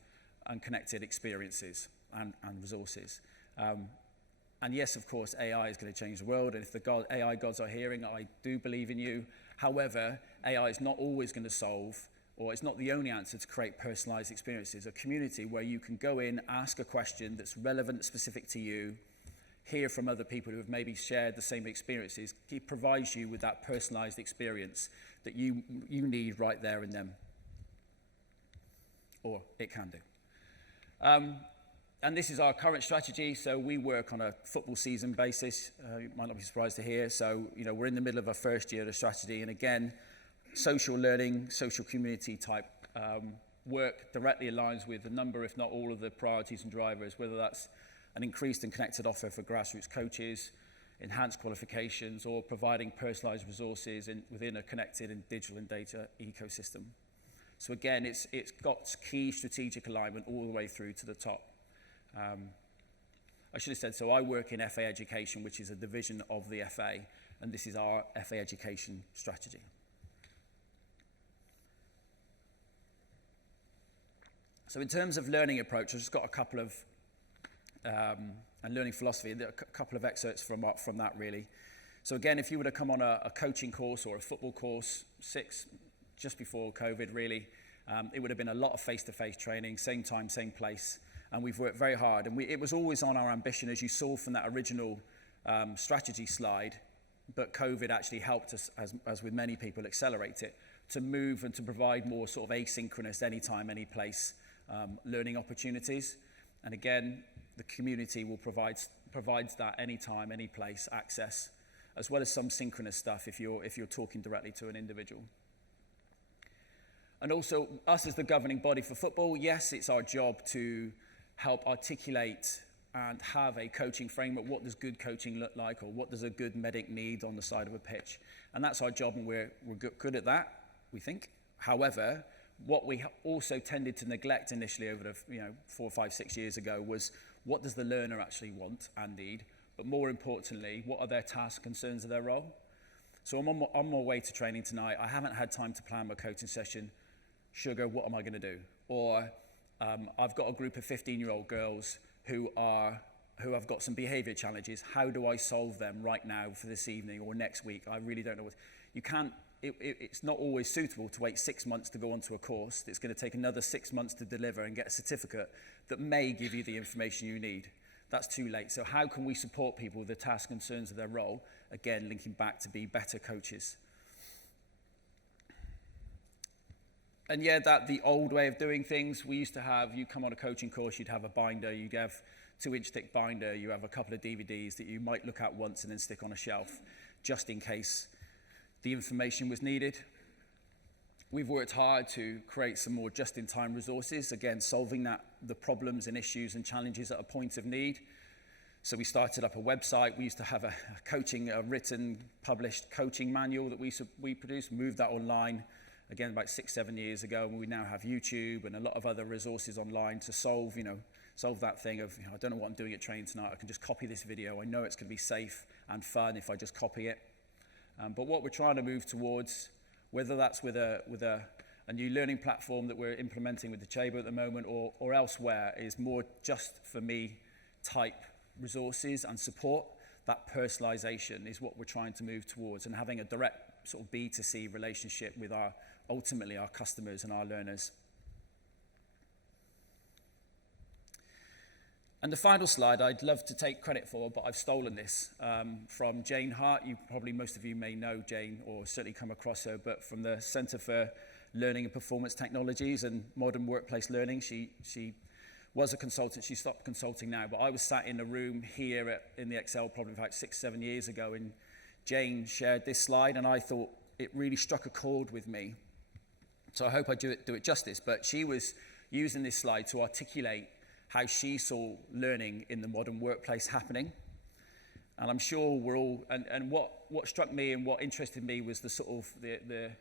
and connected experiences and resources. And yes, of course, AI is going to change the world. And if the AI gods are hearing, I do believe in you. However, AI is not always going to solve, or it's not the only answer to create personalized experiences. A community where you can go in, ask a question that's relevant, specific to you, hear from other people who have maybe shared the same experiences. It provides you with that personalized experience that you need right there and then. Or it can do. And this is our current strategy. So we work on a football season basis. You might not be surprised to hear. So, we're in the middle of our first year of the strategy. And again, social learning, social community type work directly aligns with a number, if not all, of the priorities and drivers, whether that's an increased and connected offer for grassroots coaches, enhanced qualifications, or providing personalized resources within a connected and digital and data ecosystem. So again, it's got key strategic alignment all the way through to the top. I should have said, so I work in FA Education, which is a division of the FA, and this is our FA Education strategy. So in terms of learning approach, I've just got a couple of, and learning philosophy, a couple of excerpts from that really. So again, if you were to come on a coaching course or a football course, just before COVID really, it would have been a lot of face-to-face training, same time, same place, and we've worked very hard. And it was always on our ambition, as you saw from that original strategy slide, but COVID actually helped us, as with many people, accelerate it, to move and to provide more sort of asynchronous, anytime, any place learning opportunities. And again, the community will provides that anytime, any place access, as well as some synchronous stuff if you're talking directly to an individual. And also, us as the governing body for football, yes, it's our job to help articulate and have a coaching framework. What does good coaching look like, or what does a good medic need on the side of a pitch? And that's our job, and we're good at that, we think. However, what we also tended to neglect initially over the 4, 5, 6 years ago was, what does the learner actually want and need? But more importantly, what are their tasks, concerns of their role? So I'm on my way to training tonight. I haven't had time to plan my coaching session. Sugar, what am I going to do? Or I've got a group of 15-year-old girls who have got some behavior challenges. How do I solve them right now for this evening or next week? I really don't know what. You can't. It's not always suitable to wait 6 months to go onto a course. It's going to take another 6 months to deliver and get a certificate that may give you the information you need. That's too late. So how can we support people with the tasks, concerns of their role? Again, linking back to be better coaches. And yeah, the old way of doing things, we used to have, you come on a coaching course, you'd have a binder, you'd have 2-inch thick binder, you have a couple of DVDs that you might look at once and then stick on a shelf, just in case the information was needed. We've worked hard to create some more just-in-time resources, again, solving the problems and issues and challenges at a point of need. So we started up a website. We used to have a written, published coaching manual that we produced, moved that online, again, about 6, 7 years ago. And we now have YouTube and a lot of other resources online to solve that thing of, I don't know what I'm doing at training tonight. I can just copy this video. I know it's going to be safe and fun if I just copy it. But what we're trying to move towards, whether that's with a new learning platform that we're implementing with the Chamber at the moment or elsewhere, is more just for me type resources and support. That personalization is what we're trying to move towards, and having a direct sort of B2C relationship with ultimately our customers and our learners. And the final slide I'd love to take credit for, but I've stolen this from Jane Hart. Most of you may know Jane, or certainly come across her, but from the Centre for Learning and Performance Technologies and Modern Workplace Learning. She was a consultant. She stopped consulting now, but I was sat in a room here in the Excel probably about 6, 7 years ago, and Jane shared this slide, and I thought it really struck a chord with me. So I hope I do it justice, but she was using this slide to articulate how she saw learning in the modern workplace happening. And I'm sure we're all, and what struck me and what interested me was the sort of the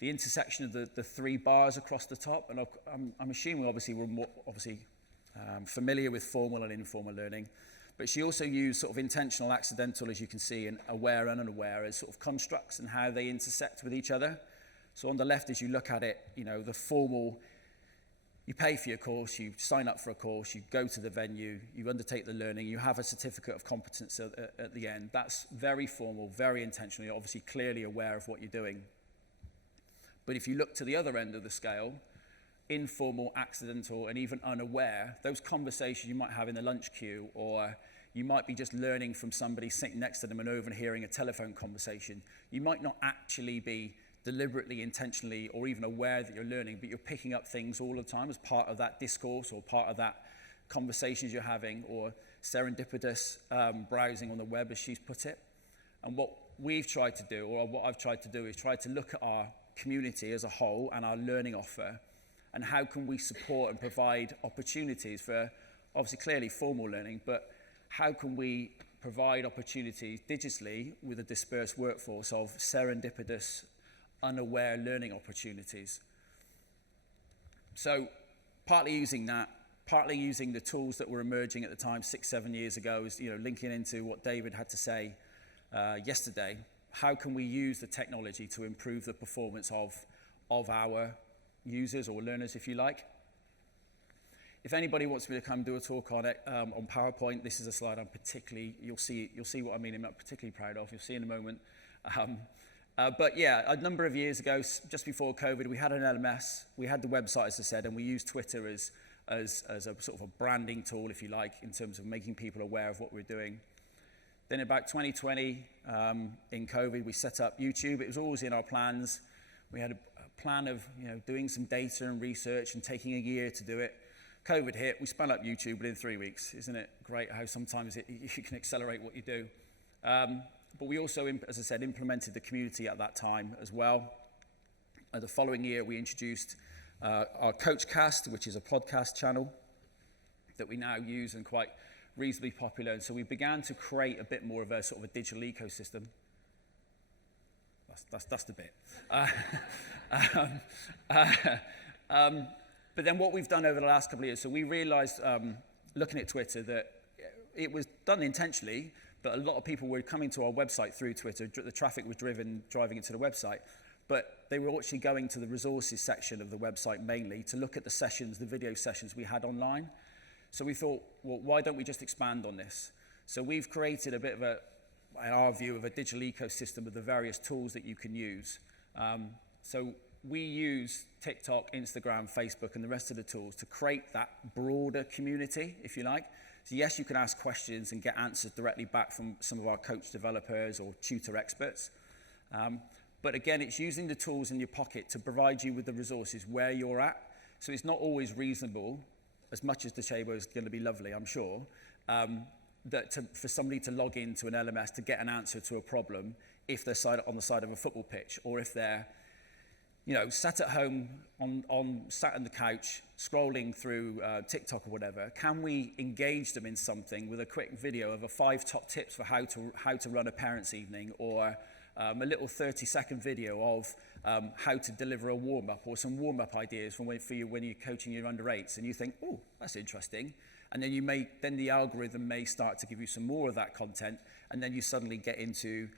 intersection of the three bars across the top. And I'm assuming obviously we're more familiar with formal and informal learning. But she also used sort of intentional, accidental, as you can see, and aware and unaware as sort of constructs and how they intersect with each other. So on the left, as you look at it, you know, the formal, you pay for your course, you sign up for a course, you go to the venue, you undertake the learning, you have a certificate of competence at the end. That's very formal, very intentional. You're obviously clearly aware of what you're doing. But if you look to the other end of the scale, informal, accidental, and even unaware, those conversations you might have in the lunch queue, or you might be just learning from somebody sitting next to them and overhearing a telephone conversation. You might not actually be deliberately, intentionally, or even aware that you're learning, but you're picking up things all the time as part of that discourse or part of that conversations you're having, or serendipitous browsing on the web, as she's put it. And what we've tried to do, or what I've tried to do, is try to look at our community as a whole and our learning offer, and how can we support and provide opportunities for, obviously clearly formal learning, but how can we provide opportunities digitally with a dispersed workforce of serendipitous, unaware learning opportunities. So partly using that, partly using the tools that were emerging at the time 6-7 years ago, is, you know, linking into what David had to say yesterday. How can we use the technology to improve the performance of our users or learners, if you like? If anybody wants me to come do a talk on it on PowerPoint, this is a slide I'm particularly, you'll see what I mean, I'm not particularly proud of. You'll see in a moment. But yeah, a number of years ago, just before COVID, we had an LMS, we had the website, as I said, and we used Twitter as a sort of a branding tool, if you like, in terms of making people aware of what we're doing. Then about 2020, in COVID, we set up YouTube. It was always in our plans. We had a plan of, you know, doing some data and research and taking a year to do it. COVID hit, we spun up YouTube within 3 weeks. Isn't it great how sometimes you can accelerate what you do? But we also, as I said, implemented the community at that time as well. The following year, we introduced our Coachcast, which is a podcast channel that we now use and quite reasonably popular. And so we began to create a bit more of a sort of a digital ecosystem. That's the bit. But then what we've done over the last couple of years, so we realized, looking at Twitter, that it was done intentionally, but a lot of people were coming to our website through Twitter. The traffic was driving into the website, but they were actually going to the resources section of the website mainly to look at the sessions, the video sessions we had online. So we thought, well, why don't we just expand on this? So we've created a bit of a, in our view, of a digital ecosystem with the various tools that you can use. So we use TikTok, Instagram, Facebook, and the rest of the tools to create that broader community, if you like. So yes, you can ask questions and get answers directly back from some of our coach developers or tutor experts. But again, it's using the tools in your pocket to provide you with the resources where you're at. So it's not always reasonable, as much as the Chabo is going to be lovely, I'm sure, for somebody to log into an LMS to get an answer to a problem if they're on the side of a football pitch, or if they're, you know, sat at home sat on the couch scrolling through TikTok or whatever. Can we engage them in something with a quick video of 5 top tips for how to run a parents' evening, or a little 30-second video of how to deliver a warm-up, or some warm-up ideas for you when you're coaching your under-8s, and you think, oh, that's interesting. And then the algorithm may start to give you some more of that content, and then you suddenly get into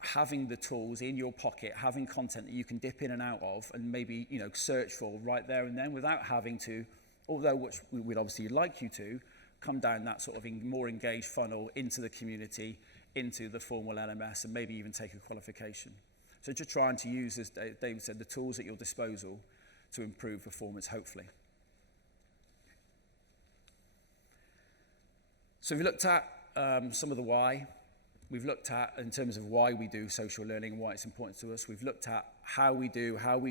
having the tools in your pocket, having content that you can dip in and out of, and maybe, you know, search for right there and then, without having to, although which we would obviously like you to, come down that sort of more engaged funnel into the community, into the formal LMS, and maybe even take a qualification. So just trying to use, as David said, the tools at your disposal to improve performance, hopefully. So we've looked at some of the why. We've looked at, in terms of why we do social learning and why it's important to us. We've looked at how we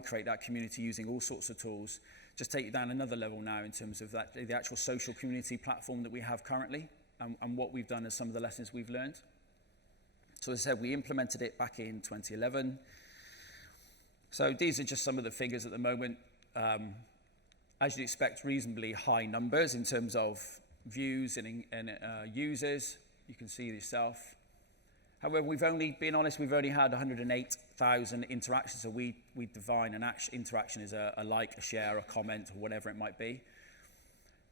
create that community using all sorts of tools. Just take it down another level now in terms of the actual social community platform that we have currently, and what we've done as some of the lessons we've learned. So as I said, we implemented it back in 2011. So these are just some of the figures at the moment. As you'd expect, reasonably high numbers in terms of views and users. You can see yourself. However, we've only had 108,000 interactions, so we define an interaction as a like, a share, a comment, or whatever it might be.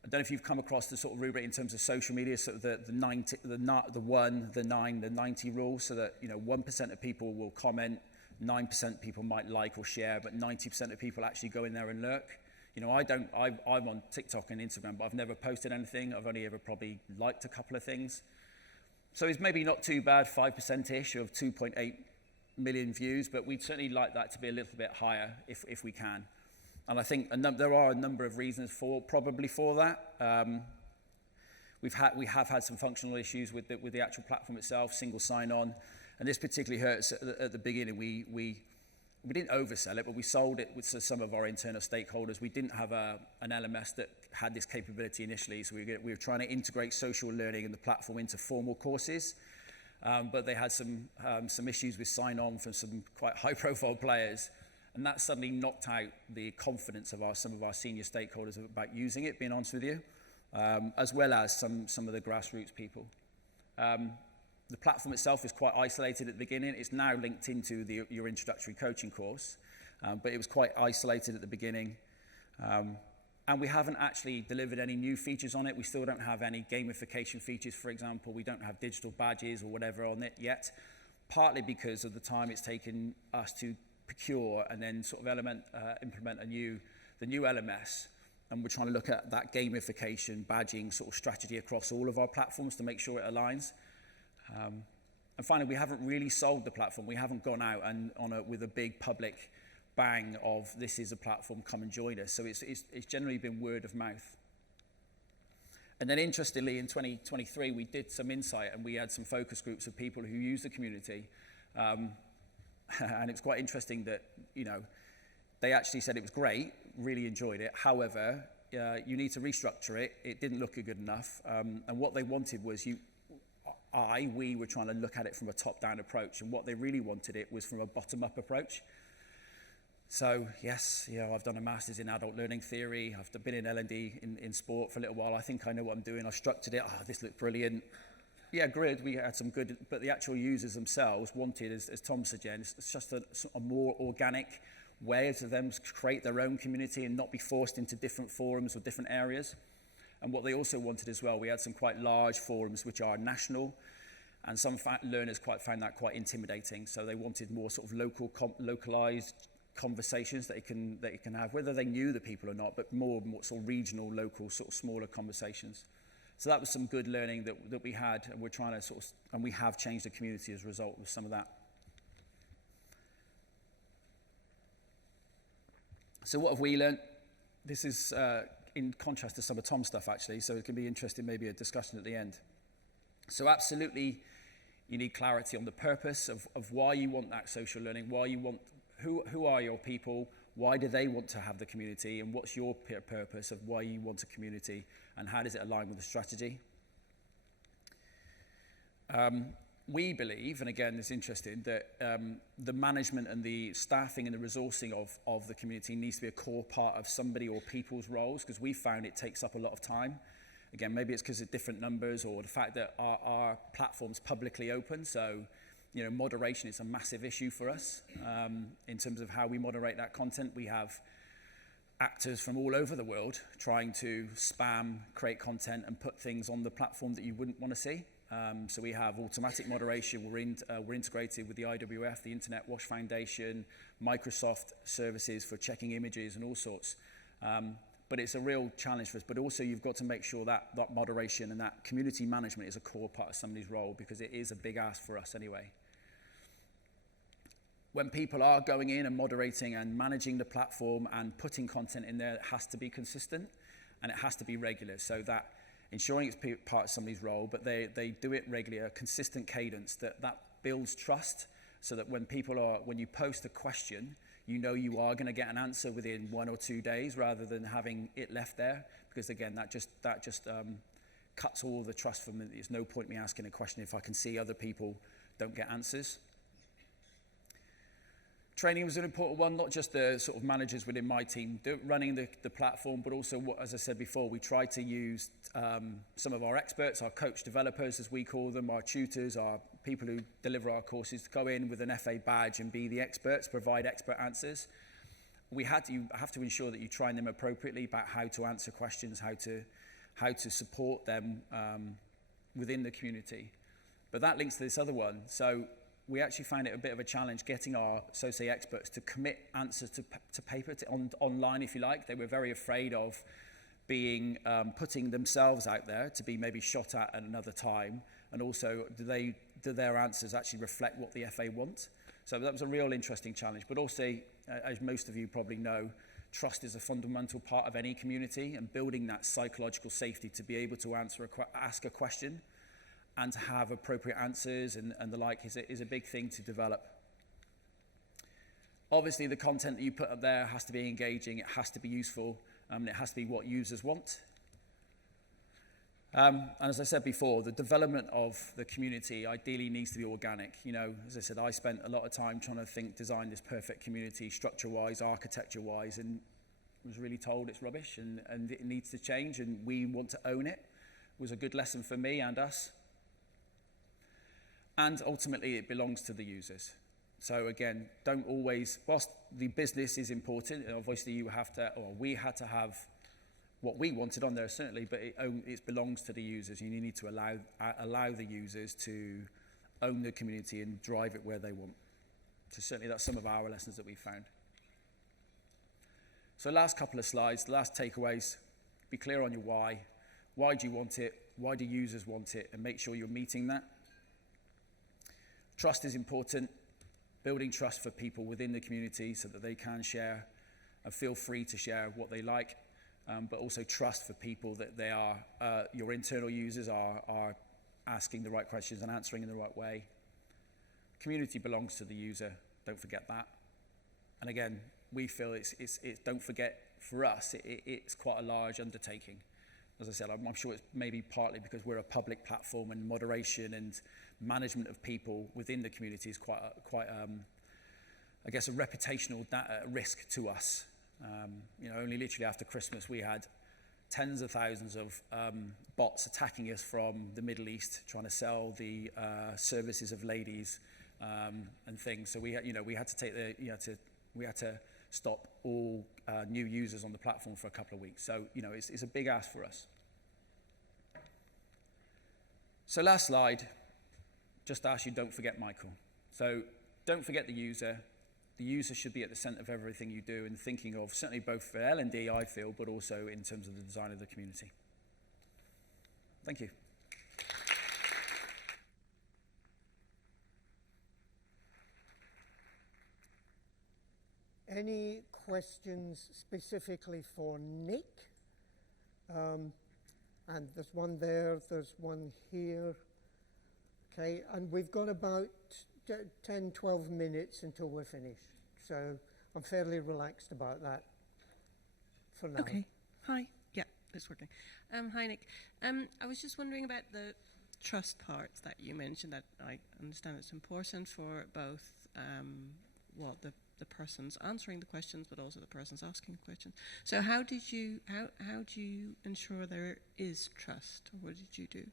I don't know if you've come across the sort of rubric in terms of social media, sort of the 1, the 9, the 90 rule, so that 1% of people will comment, 9% people might like or share, but 90% of people actually go in there and lurk. I'm on TikTok and Instagram, but I've never posted anything. I've only ever probably liked a couple of things. So it's maybe not too bad, 5%-ish of 2.8 million views, but we'd certainly like that to be a little bit higher if we can. And I think there are a number of reasons for that. We have had some functional issues with the actual platform itself, single sign-on, and this particularly hurts at the beginning. We didn't oversell it, but we sold it to some of our internal stakeholders. We didn't have an LMS that had this capability initially, so we were trying to integrate social learning and the platform into formal courses, but they had some issues with sign-on from some quite high-profile players, and that suddenly knocked out the confidence of some of our senior stakeholders about using it, being honest with you, as well as some of the grassroots people. The platform itself is quite isolated at the beginning. It's now linked into your introductory coaching course, but it was quite isolated at the beginning. And we haven't actually delivered any new features on it. We still don't have any gamification features, for example. We don't have digital badges or whatever on it yet, partly because of the time it's taken us to procure and then sort of implement the new LMS. And we're trying to look at that gamification, badging sort of strategy across all of our platforms to make sure it aligns. And finally, we haven't really sold the platform. We haven't gone out and with a big public bang of this is a platform, come and join us. So it's generally been word of mouth. And then interestingly, in 2023, we did some insight and we had some focus groups of people who use the community. And it's quite interesting that, they actually said it was great, really enjoyed it. However, you need to restructure it. It didn't look good enough. And what they wanted was we were trying to look at it from a top-down approach, and what they really wanted it was from a bottom-up approach. So yes, I've done a master's in adult learning theory. I've been in L&D in sport for a little while. I think I know what I'm doing. I structured it. This looked brilliant. Yeah, good. We had some good, but the actual users themselves wanted, as Tom suggests, it's just a more organic way for them to create their own community and not be forced into different forums or different areas. And what they also wanted as well, we had some quite large forums which are national, and some learners found that quite intimidating. So they wanted more sort of localized conversations that they can have, whether they knew the people or not, but more sort of regional, local, sort of smaller conversations. So that was some good learning that we had, and we're trying to and we have changed the community as a result of some of that. So what have we learned? This is in contrast to some of Tom's stuff, actually, so it can be interesting, maybe a discussion at the end. So absolutely, you need clarity on the purpose of why you want that social learning, who are your people, why do they want to have the community, and what's your purpose of why you want a community, and how does it align with the strategy? We believe, and again, it's interesting, that the management and the staffing and the resourcing of the community needs to be a core part of somebody or people's roles, because we found it takes up a lot of time. Again, maybe it's because of different numbers or the fact that our platform's publicly open, so moderation is a massive issue for us in terms of how we moderate that content. We have actors from all over the world trying to spam, create content, and put things on the platform that you wouldn't want to see. So we have automatic moderation. We're integrated with the IWF, the Internet Watch Foundation, Microsoft services for checking images and all sorts. But it's a real challenge for us. But also you've got to make sure that moderation and that community management is a core part of somebody's role, because it is a big ask for us anyway. When people are going in and moderating and managing the platform and putting content in there, it has to be consistent and it has to be regular, so that ensuring it's part of somebody's role, but they do it regularly, a consistent cadence that builds trust, so that when you post a question, you are going to get an answer within 1 or 2 days, rather than having it left there, because again, that just cuts all the trust from it. There's no point me asking a question if I can see other people don't get answers. Training was an important one, not just the sort of managers within my team running the platform, but also, as I said before, we try to use some of our experts, our coach developers, as we call them, our tutors, our people who deliver our courses, to go in with an FA badge and be the experts, provide expert answers. You have to ensure that you train them appropriately about how to answer questions, how to support them within the community. But that links to this other one. So we actually found it a bit of a challenge getting our SOSE experts to commit answers to paper, online, if you like. They were very afraid of being putting themselves out there to be maybe shot at another time, and also do their answers actually reflect what the FA want? So that was a real interesting challenge. But also, as most of you probably know, trust is a fundamental part of any community, and building that psychological safety to be able to ask a question and to have appropriate answers and the like is a big thing to develop. Obviously, the content that you put up there has to be engaging, it has to be useful, and it has to be what users want. And as I said before, the development of the community ideally needs to be organic. You know, as I said, I spent a lot of time trying to design this perfect community, structure-wise, architecture-wise, and was really told it's rubbish and it needs to change, and we want to own it. It was a good lesson for me and us. And ultimately, it belongs to the users. So again, don't always, whilst the business is important, and obviously you have to, or we had to have what we wanted on there certainly, but it belongs to the users. You need to allow the users to own the community and drive it where they want. So certainly that's some of our lessons that we found. So last couple of slides, the last takeaways, be clear on your why. Why do you want it? Why do users want it? And make sure you're meeting that. Trust is important, building trust for people within the community so that they can share and feel free to share what they like, but also trust for people that they are, your internal users are asking the right questions and answering in the right way. Community belongs to the user, don't forget that. And again, we feel it's don't forget, for us, it's quite a large undertaking. As I said, I'm sure it's maybe partly because we're a public platform, and moderation and management of people within the community is quite I guess, a reputational risk to us. You know, only literally after Christmas, we had tens of thousands of bots attacking us from the Middle East, trying to sell the services of ladies and things. So we had to stop all new users on the platform for a couple of weeks. So, you know, it's a big ask for us. So last slide, just ask you, don't forget Michael. So don't forget the user. The user should be at the center of everything you do, and thinking of, certainly both for L&D, I feel, but also in terms of the design of the community. Thank you. Any questions specifically for Nick? And there's one there, there's one here. Okay, and we've got about 10, 12 minutes until we're finished. So I'm fairly relaxed about that for now. Okay, hi. Yeah, it's working. Hi, Nick. I was just wondering about the trust part that you mentioned, that I understand it's important for both the person's answering the questions, but also the person's asking questions. So how do you ensure there is trust, or what did you do?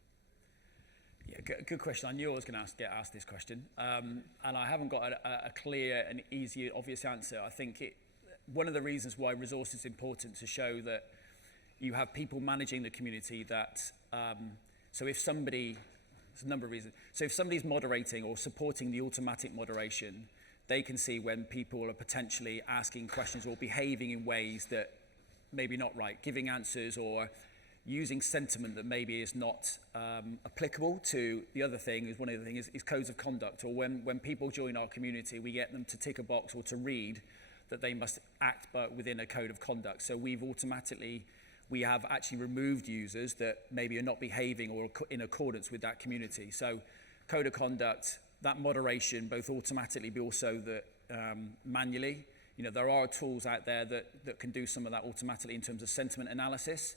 Yeah, good question. I knew I was going to get asked this question, and I haven't got a clear and easy, obvious answer. I think one of the reasons why resource is important to show that you have people managing the community that, so if somebody, there's a number of reasons. So if somebody's moderating or supporting the automatic moderation, they can see when people are potentially asking questions or behaving in ways that maybe not right, giving answers or using sentiment that maybe is not applicable to the other thing. Is one of the things is codes of conduct, or when people join our community, we get them to tick a box or to read that they must act but within a code of conduct. So we have actually removed users that maybe are not behaving or in accordance with that community. So code of conduct, that moderation, both automatically but also manually. You know, there are tools out there that can do some of that automatically in terms of sentiment analysis.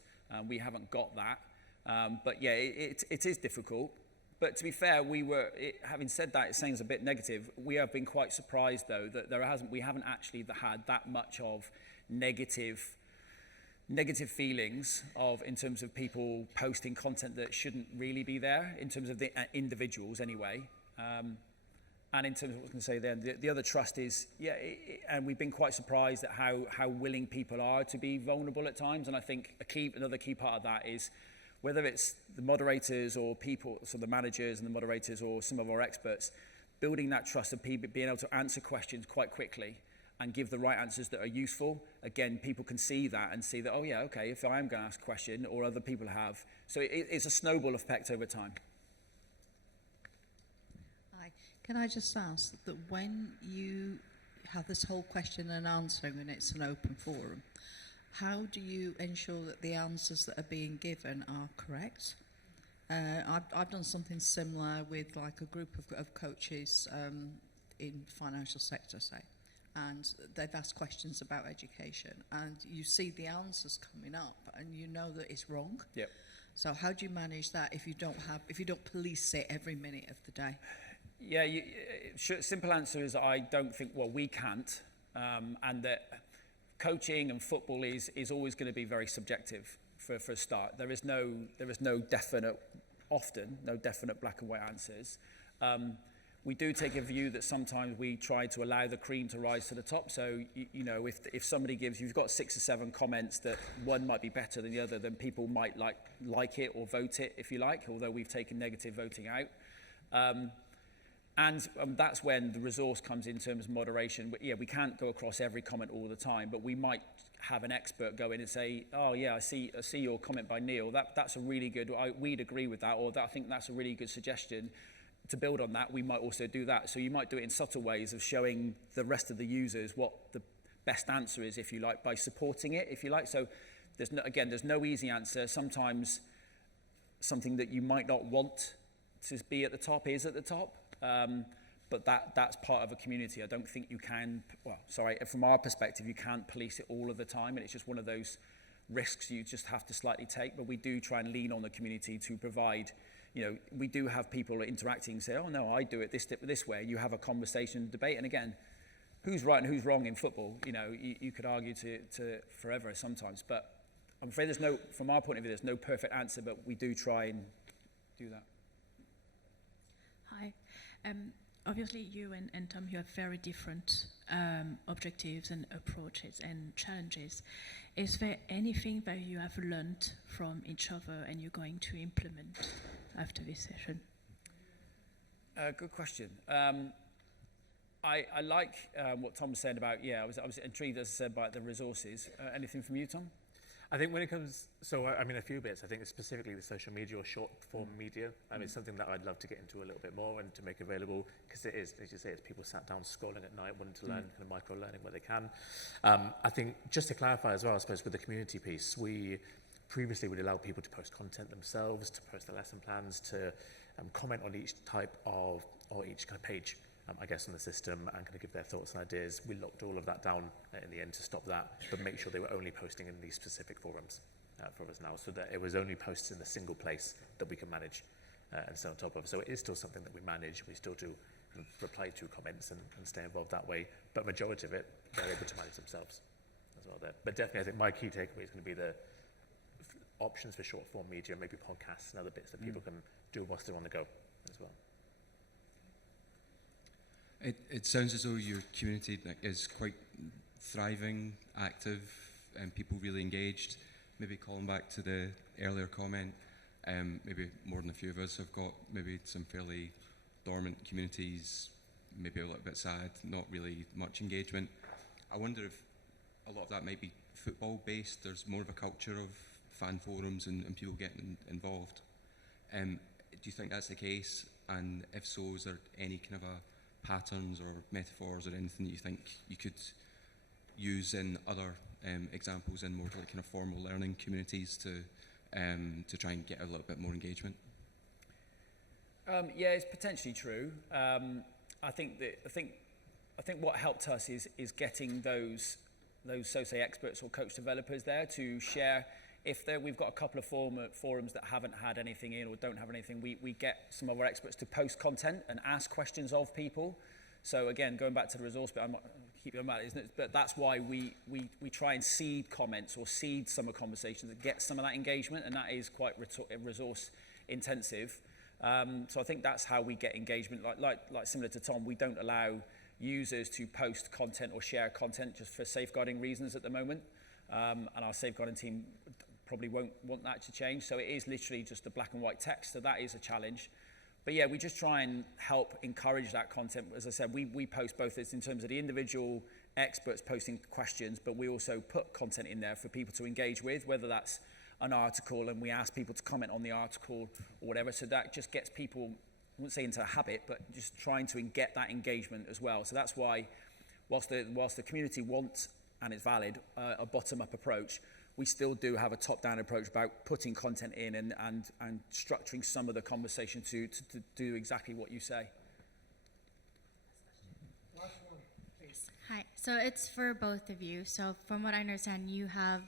We haven't got that. But yeah, it is difficult. But to be fair, having said that, it sounds a bit negative. We have been quite surprised, though, that we haven't actually had that much of negative feelings in terms of people posting content that shouldn't really be there, in terms of the individuals anyway. And in terms of what I was going to say then, the other trust is, and we've been quite surprised at how willing people are to be vulnerable at times. And I think another key part of that is, whether it's the moderators or people, so the managers and the moderators or some of our experts, building that trust of people being able to answer questions quite quickly and give the right answers that are useful. Again, people can see that and see that, oh yeah, okay, if I am going to ask a question, or other people have. So it's a snowball effect over time. Hi. Can I just ask that when you have this whole question and answering and it's an open forum, how do you ensure that the answers that are being given are correct? I've done something similar with like a group of coaches in financial sector, say, and they've asked questions about education, and you see the answers coming up, and you know that it's wrong. Yep. So how do you manage that if you don't police it every minute of the day? Yeah, simple answer is I don't think, well, we can't, and that coaching and football is always going to be very subjective for a start. There is no definite black and white answers. We do take a view that sometimes we try to allow the cream to rise to the top. So, if somebody you've got 6 or 7 comments that one might be better than the other, then people might like it or vote it, if you like, although we've taken negative voting out. And that's when the resource comes in terms of moderation. But yeah, we can't go across every comment all the time, but we might have an expert go in and say, oh yeah, I see your comment by Neil. That's a really good, we'd agree with that, or I think that's a really good suggestion. To build on that, we might also do that. So you might do it in subtle ways of showing the rest of the users what the best answer is, if you like, by supporting it, if you like. So there's no easy answer. Sometimes something that you might not want to be at the top is at the top. But that's part of a community. I don't think you can, from our perspective, you can't police it all of the time, and it's just one of those risks you just have to slightly take. But we do try and lean on the community to provide, we do have people interacting, say, oh no, I do it this way. You have a conversation, debate, and again, who's right and who's wrong in football? You could argue to forever sometimes, but I'm afraid from our point of view, there's no perfect answer, but we do try and do that. Hi. Obviously, you and Tom, you have very different objectives and approaches and challenges. Is there anything that you have learned from each other and you're going to implement after this session? Good question. I like what Tom said about, I was intrigued, as I said, about the resources. Anything from you, Tom? I think when it comes, a few bits. I think it's specifically the social media or short form media. It's something that I'd love to get into a little bit more and to make available, because it is, as you say, it's people sat down scrolling at night wanting to learn, kind of micro learning where they can. I think just to clarify as well, I suppose with the community piece, we previously would allow people to post content themselves, to post their lesson plans, to comment on each type of, or each kind of page, I guess, on the system, and kind of give their thoughts and ideas. We locked all of that down in the end to stop that, but make sure they were only posting in these specific forums for us now, so that it was only posted in a single place that we can manage and stay on top of. So it is still something that we manage. We still do reply to comments and stay involved that way, but majority of it, they're able to manage themselves as well there. But definitely, I think my key takeaway is going to be the options for short form media, maybe podcasts and other bits that people can do whilst they're on the go as well. It sounds as though your community is quite thriving, active, and people really engaged. Maybe calling back to the earlier comment, maybe more than a few of us have got maybe some fairly dormant communities, maybe a little bit sad, not really much engagement. I wonder if a lot of that might be football based. There's more of a culture of fan forums and people getting involved. Do you think that's the case? And if so, is there any kind of a patterns or metaphors or anything that you think you could use in other examples in more like kind of formal learning communities to try and get a little bit more engagement? It's potentially true. I think what helped us is getting those so say experts or coach developers there to share we've got a couple of forums that haven't had anything in or don't have anything, we get some of our experts to post content and ask questions of people. So again, going back to the resource bit, I keep going back, isn't it? But that's why we try and seed comments or seed summer conversations that get some of that engagement, and that is quite resource intensive. So I think that's how we get engagement. Like similar to Tom, we don't allow users to post content or share content just for safeguarding reasons at the moment. And our safeguarding team probably won't want that to change. So it is literally just the black and white text. So that is a challenge. But yeah, we just try and help encourage that content. As I said, we post both this in terms of the individual experts posting questions, but we also put content in there for people to engage with, whether that's an article and we ask people to comment on the article or whatever. So that just gets people, I wouldn't say into a habit, but just trying to get that engagement as well. So that's why, whilst the community wants, and it's valid, a bottom-up approach, we still do have a top-down approach about putting content in and structuring some of the conversation to do exactly what you say. Hi, so it's for both of you. So from what I understand, you have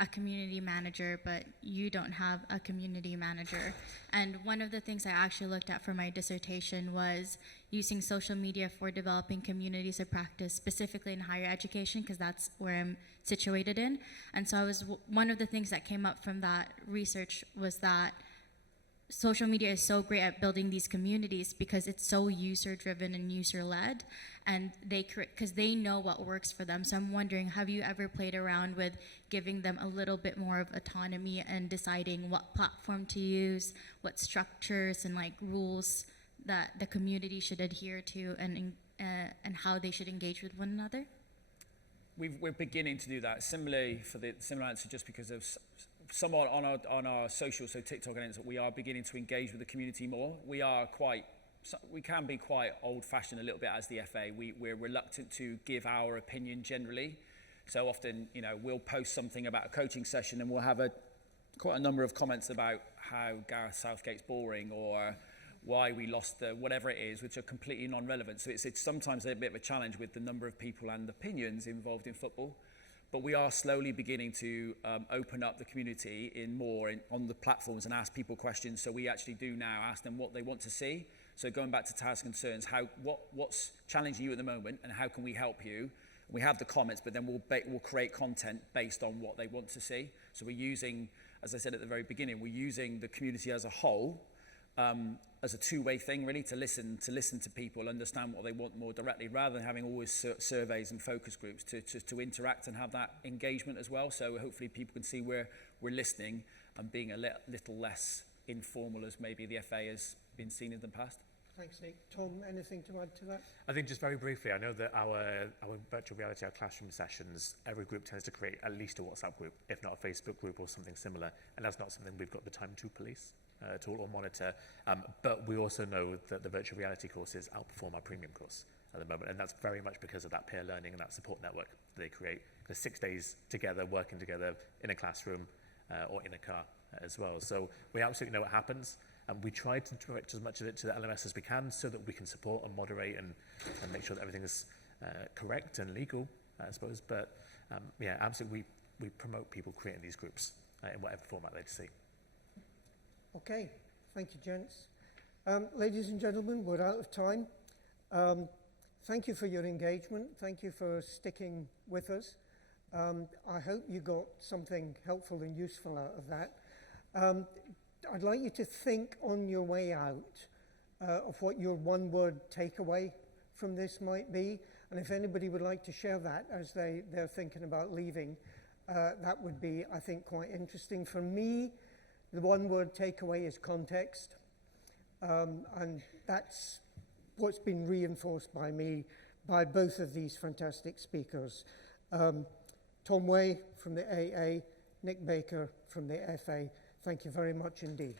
a community manager, but you don't have a community manager. And one of the things I actually looked at for my dissertation was using social media for developing communities of practice, specifically in higher education, because that's where I'm situated in. And so one of the things that came up from that research was that social media is so great at building these communities because it's so user-driven and user-led, and because they know what works for them. So I'm wondering, have you ever played around with giving them a little bit more of autonomy and deciding what platform to use, what structures and like rules that the community should adhere to, and how they should engage with one another? We're beginning to do that. Similarly, for the similar answer, just because of somewhat on our social, so TikTok and Instagram, we are beginning to engage with the community more. We can be quite old-fashioned a little bit as the FA. We're reluctant to give our opinion generally. So often, we'll post something about a coaching session and we'll have quite a number of comments about how Gareth Southgate's boring or why we lost whatever it is, which are completely non-relevant. So it's sometimes a bit of a challenge with the number of people and opinions involved in football. But we are slowly beginning to open up the community on the platforms and ask people questions. So we actually do now ask them what they want to see. So going back to Taz concerns, what's challenging you at the moment and how can we help you? We have the comments, but then we'll create content based on what they want to see. So we're using, as I said at the very beginning, we're using the community as a whole as a two-way thing, really, to listen to people, understand what they want more directly, rather than having always surveys and focus groups to interact and have that engagement as well. So hopefully people can see where we're listening and being a little less informal as maybe the FA has been seen in the past. Thanks, Nick. Tom, anything to add to that? I think just very briefly, I know that our virtual reality, our classroom sessions, every group tends to create at least a WhatsApp group, if not a Facebook group or something similar, and that's not something we've got the time to police at all or monitor. But we also know that the virtual reality courses outperform our premium course at the moment, and that's very much because of that peer learning and that support network they create. The 6 days together, working together in a classroom or in a car as well. So we absolutely know what happens. And we try to direct as much of it to the LMS as we can so that we can support and moderate and make sure that everything is correct and legal, I suppose. But yeah, absolutely, we promote people creating these groups in whatever format they see. Okay, thank you, gents. Ladies and gentlemen, we're out of time. Thank you for your engagement. Thank you for sticking with us. I hope you got something helpful and useful out of that. I'd like you to think on your way out of what your one-word takeaway from this might be. And if anybody would like to share that as they're thinking about leaving, that would be, I think, quite interesting. For me, the one-word takeaway is context. And that's what's been reinforced by me, by both of these fantastic speakers. Tom Way from the AA, Nick Baker from the FA. Thank you very much indeed.